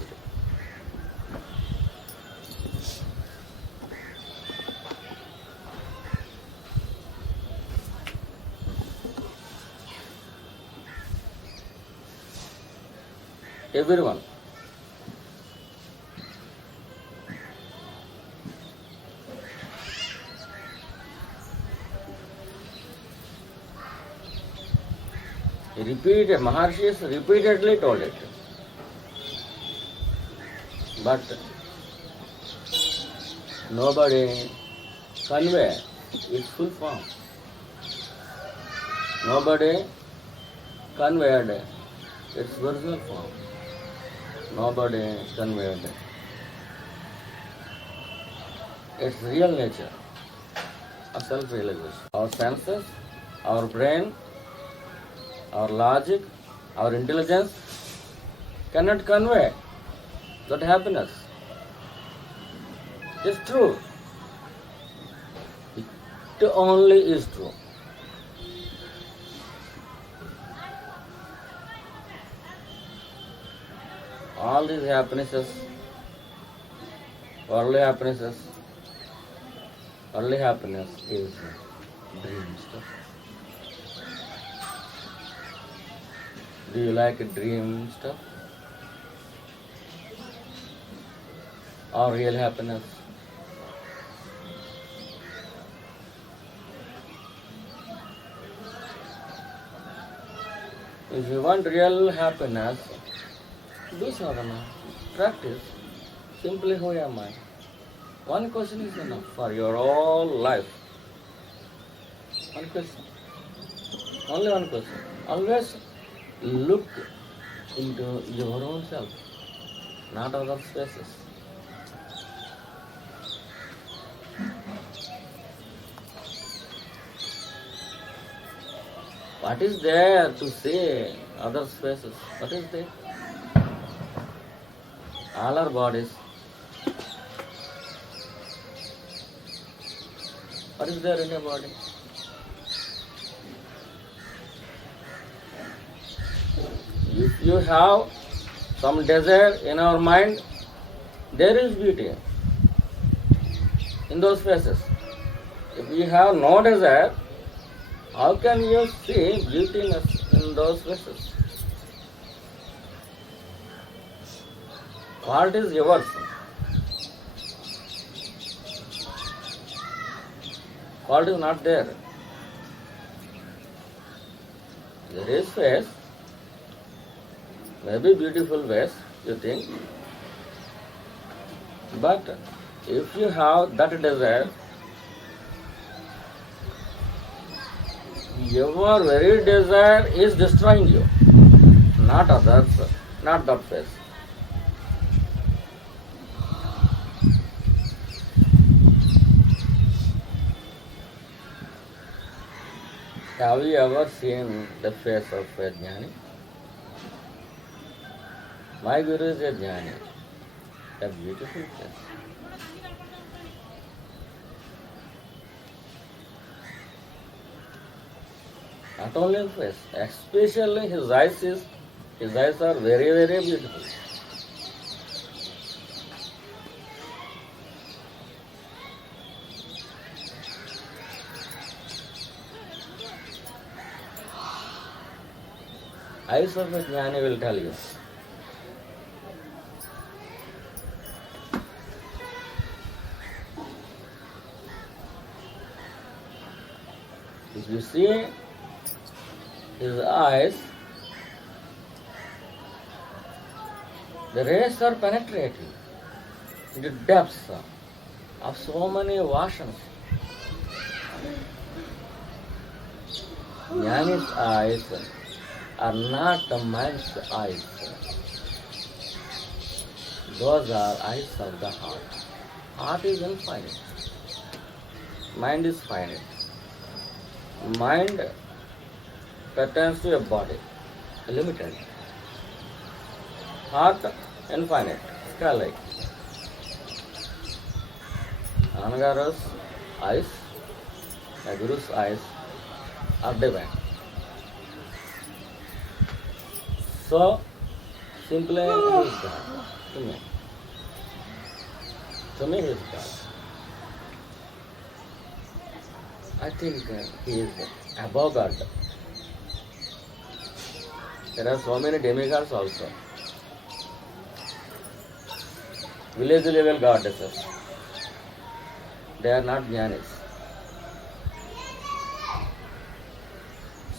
Everyone. Maharshis repeatedly told it. But nobody convey its full form. Nobody conveyed its original form. Nobody conveyed its real nature of self-realization. Our senses, our brain, our logic, our intelligence cannot convey that happiness. It is true. It only is true. All these happinesses, worldly happinesses, early happiness is dream stuff. Do you like dream stuff? Or real happiness? If you want real happiness, do sadhana, practice. Simply, who am I? One question is enough for your whole life. One question. Only one question. Always look into your own self, not other spaces. What is there to see other spaces? What is there? All our bodies. What is there in your body? If you have some desire in our mind, there is beauty in those spaces. If you have no desire, how can you see beautiness in those spaces? What is yours? What is not there? There is face, maybe beautiful face, you think. But if you have that desire, your very desire is destroying you, not others, not that face. Have you ever seen the face of a jnani? My Guru is a jnani, a beautiful face. Not only face, especially his eyes are very, very beautiful. Eyes of a jnani will tell you. If you see his eyes, the rays are penetrating in the depths of so many oceans. Jnani's eyes are not the mind's eyes. Those are eyes of the heart. Heart is infinite. Mind is finite. Mind pertains to a body, limited. Heart, infinite, sky-like. Anagaru's eyes, my Guru's eyes are divine. So, simply he is God to me. To me he is God. I think he is above God. There are so many demigods also. Village level goddesses. They are not jnanis.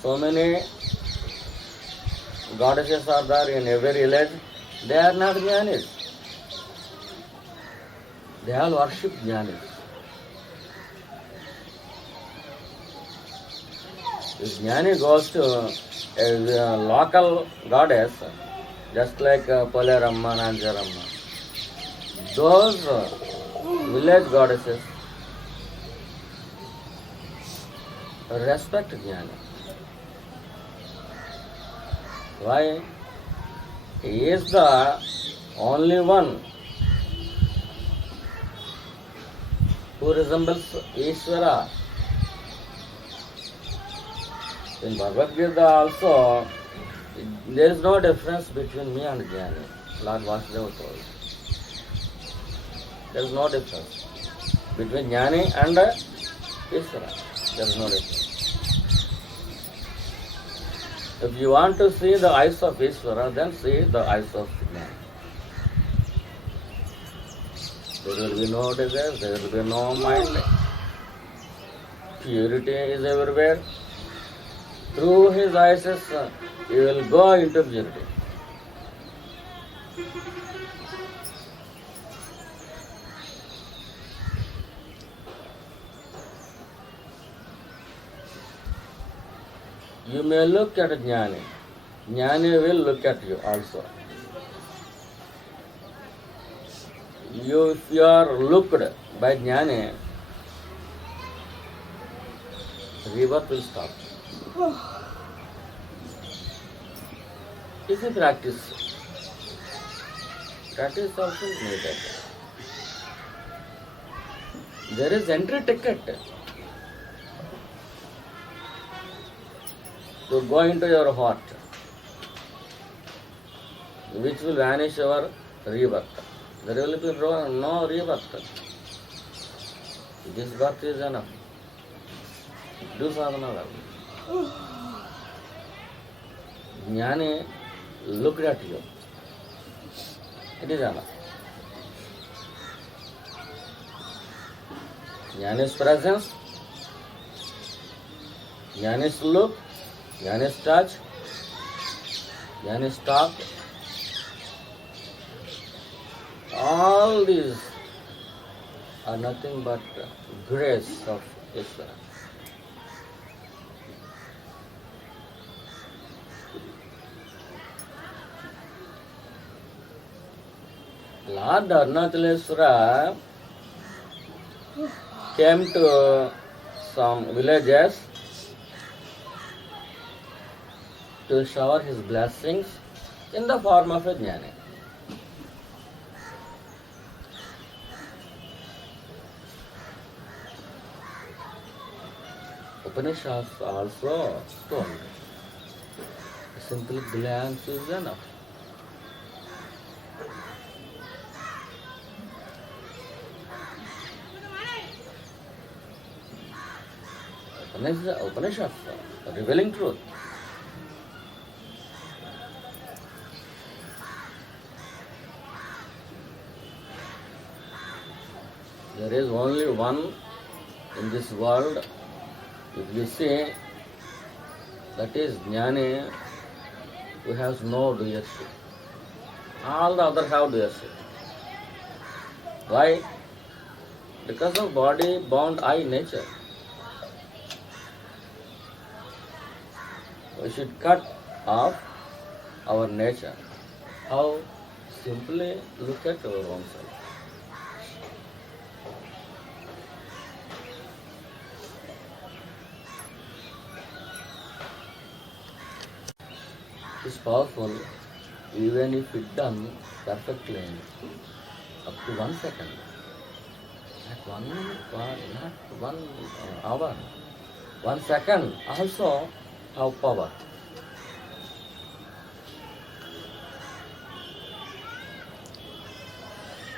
So many goddesses are there in every village. They are not jnanis. They all worship jnanis. If jnani goes to a local goddess, just like Poleramma, Nanjaramma, those village goddesses respect jnani. Why? He is the only one who resembles Ishvara. In Bhagavad Gita also, there is no difference between me and jnani. Lord Vasudeva told. There is no difference between jnani and Ishvara. There is no difference. If you want to see the eyes of Ishvara, then see the eyes of jnani. There will be no desire, there will be no mind. Purity is everywhere. Through his eyes, you will go into purity. You may look at jnani. Jnani will look at you also. If you are looked by jnani, rebirth will stop. Easy practice. Practice also is needed. There is entry ticket to go into your heart, which will vanish your rebirth. There will be no rebirth. This birth is enough. Do sadhana well. Jnani looked at you. It is enough. Jnani's presence, Jnani's look, Jnana is touch, jnana is talk. All these are nothing but grace of Ishvara. Lord Arunachaleswara came to some villages to shower his blessings in the form of a jnana. Upanishads also told a simple glance is enough. Upanishads revealing truth. There is only one in this world, if you see, that is Jnani, who has no doership. All the others have doership. Why? Because of body bound I nature. We should cut off our nature. How? Simply look at our own self. It is powerful even if it done perfectly up to 1 second. Not 1 minute, not 1 hour. 1 second also have power.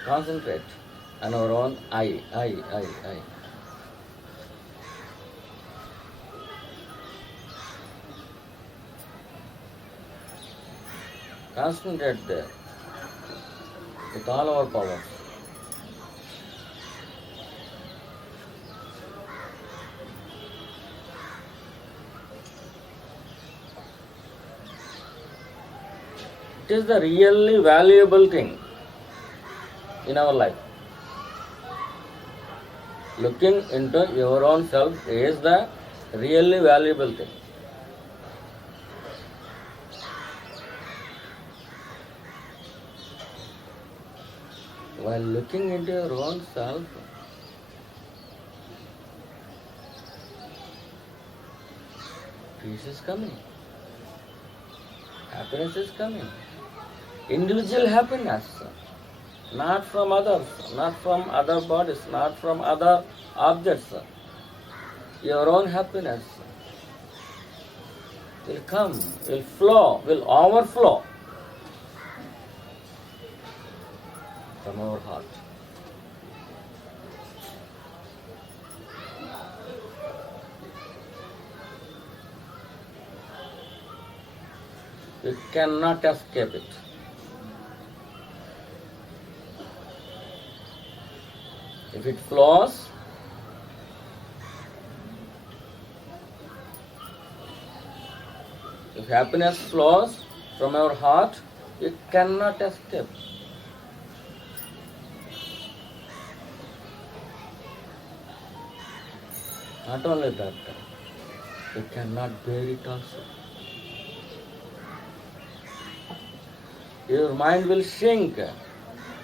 Concentrate on our own I. Concentrate there with all our powers. It is the really valuable thing in our life. Looking into your own self is the really valuable thing. While looking into your own self, peace is coming, happiness is coming, individual happiness, not from others, not from other bodies, not from other objects. Your own happiness will come, will flow, will overflow from our heart. You cannot escape it. If it flows, if happiness flows from our heart, you cannot escape. Not only that, you cannot bear it also. Your mind will shrink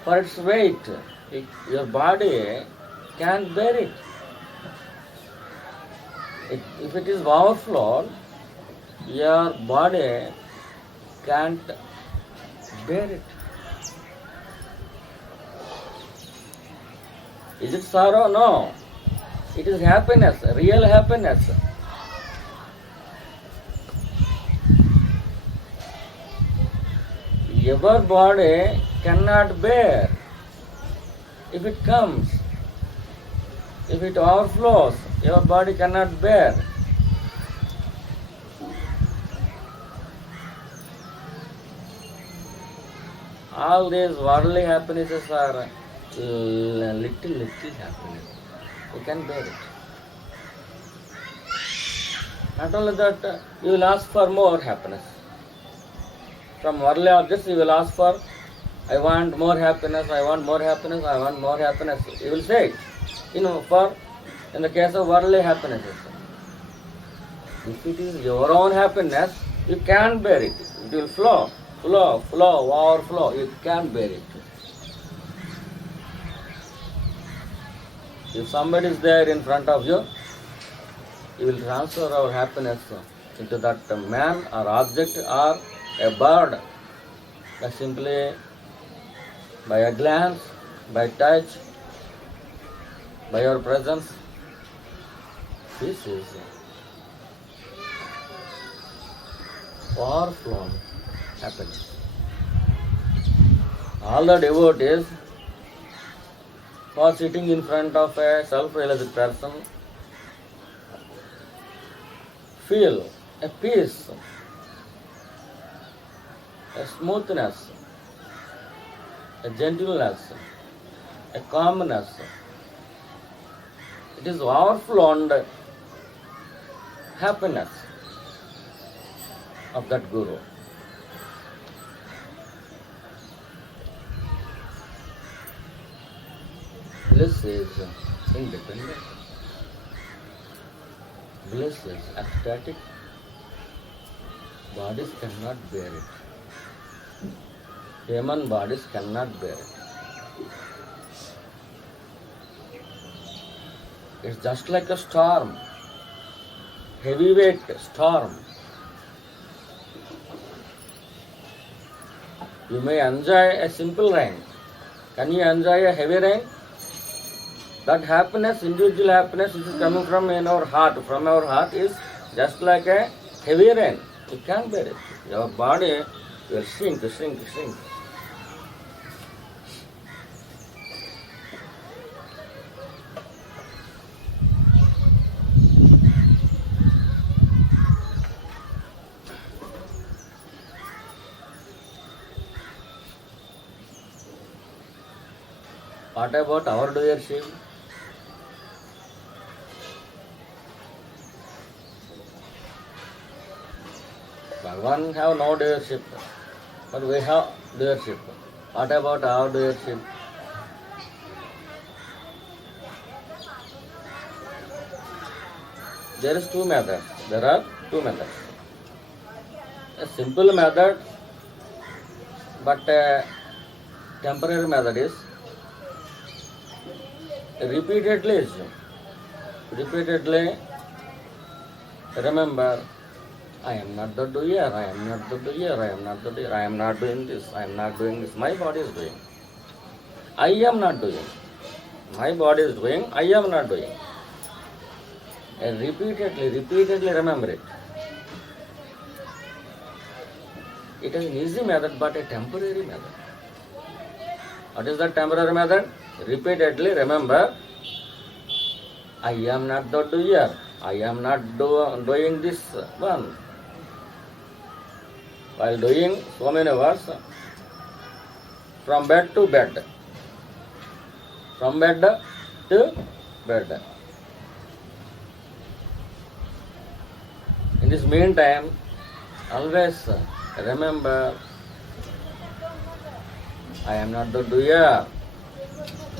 for its weight. Your body can't bear it. If it is overflowed, your body can't bear it. Is it sorrow? No. It is happiness, real happiness. Your body cannot bear. If it comes, if it overflows, your body cannot bear. All these worldly happinesses are little happiness. You can bear it. Not only that, you will ask for more happiness. From worldly objects, you will ask for, I want more happiness, I want more happiness, I want more happiness. You will say it. In the case of worldly happiness. If it is your own happiness, you can't bear it. It will flow, overflow. You can't bear it. If somebody is there in front of you, you will transfer our happiness into that man or object or a bird simply by a glance, by touch, by your presence. This is overflown happiness. All the devotees who are sitting in front of a self-realized person feel a peace, a smoothness, a gentleness, a calmness. It is overflown happiness of that Guru. Bliss is independent. Bliss is ecstatic. Bodies cannot bear it. Human bodies cannot bear it. It's just like a storm, heavyweight storm. You may enjoy a simple rain. Can you enjoy a heavy rain? That happiness, individual happiness, which is coming from our heart, is just like a heavy rain. You can't bear it. Your body will shrink. What about our doership? Bhagavan have no doership, but we have doership. What about our doership? There are two methods. A simple method, but a temporary method is repeatedly remember, I am not the doer, I am not doing this, my body is doing. I am not doing. My body is doing, I am not doing. And repeatedly remember it. It is an easy method, but a temporary method. What is that temporary method? Repeatedly remember, I am not the doer, I am not doing this one. While doing so many words, from bed to bed. In this meantime, always remember, I am not the doer.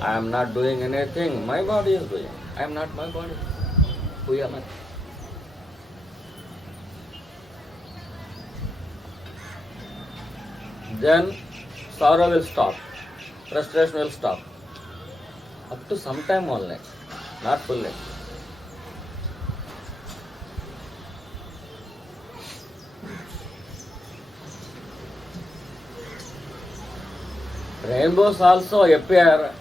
I am not doing anything. My body is doing. I am not my body. Who am I? Then sorrow will stop. Frustration will stop. Up to some time only. Not fully. Rainbows also appear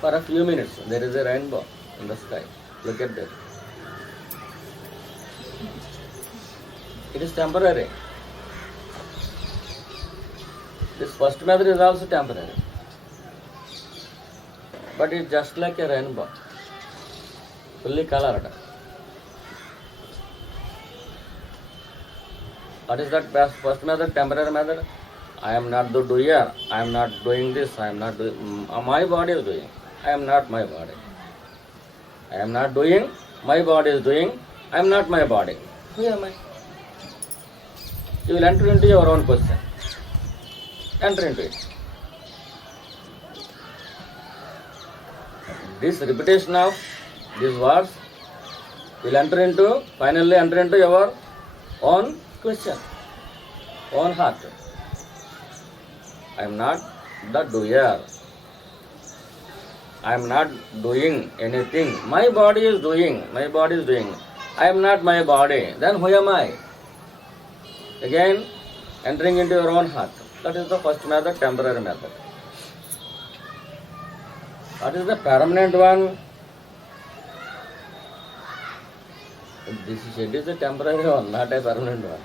for a few minutes. There is a rainbow in the sky. Look at that. It is temporary. This first method is also temporary. But it's just like a rainbow. Fully colored. What is that first method, temporary method? I am not the doer. I am not doing this. I am not doing. My body is doing. I am not my body. I am not doing. My body is doing. I am not my body. Who am I? You will enter into your own question. Enter into it. This repetition of these words will finally enter into your own question, own heart. I am not the doer. I am not doing anything. My body is doing. I am not my body. Then who am I? Again, entering into your own heart. That is the first method, temporary method. What is the permanent one? This is a temporary one, not a permanent one.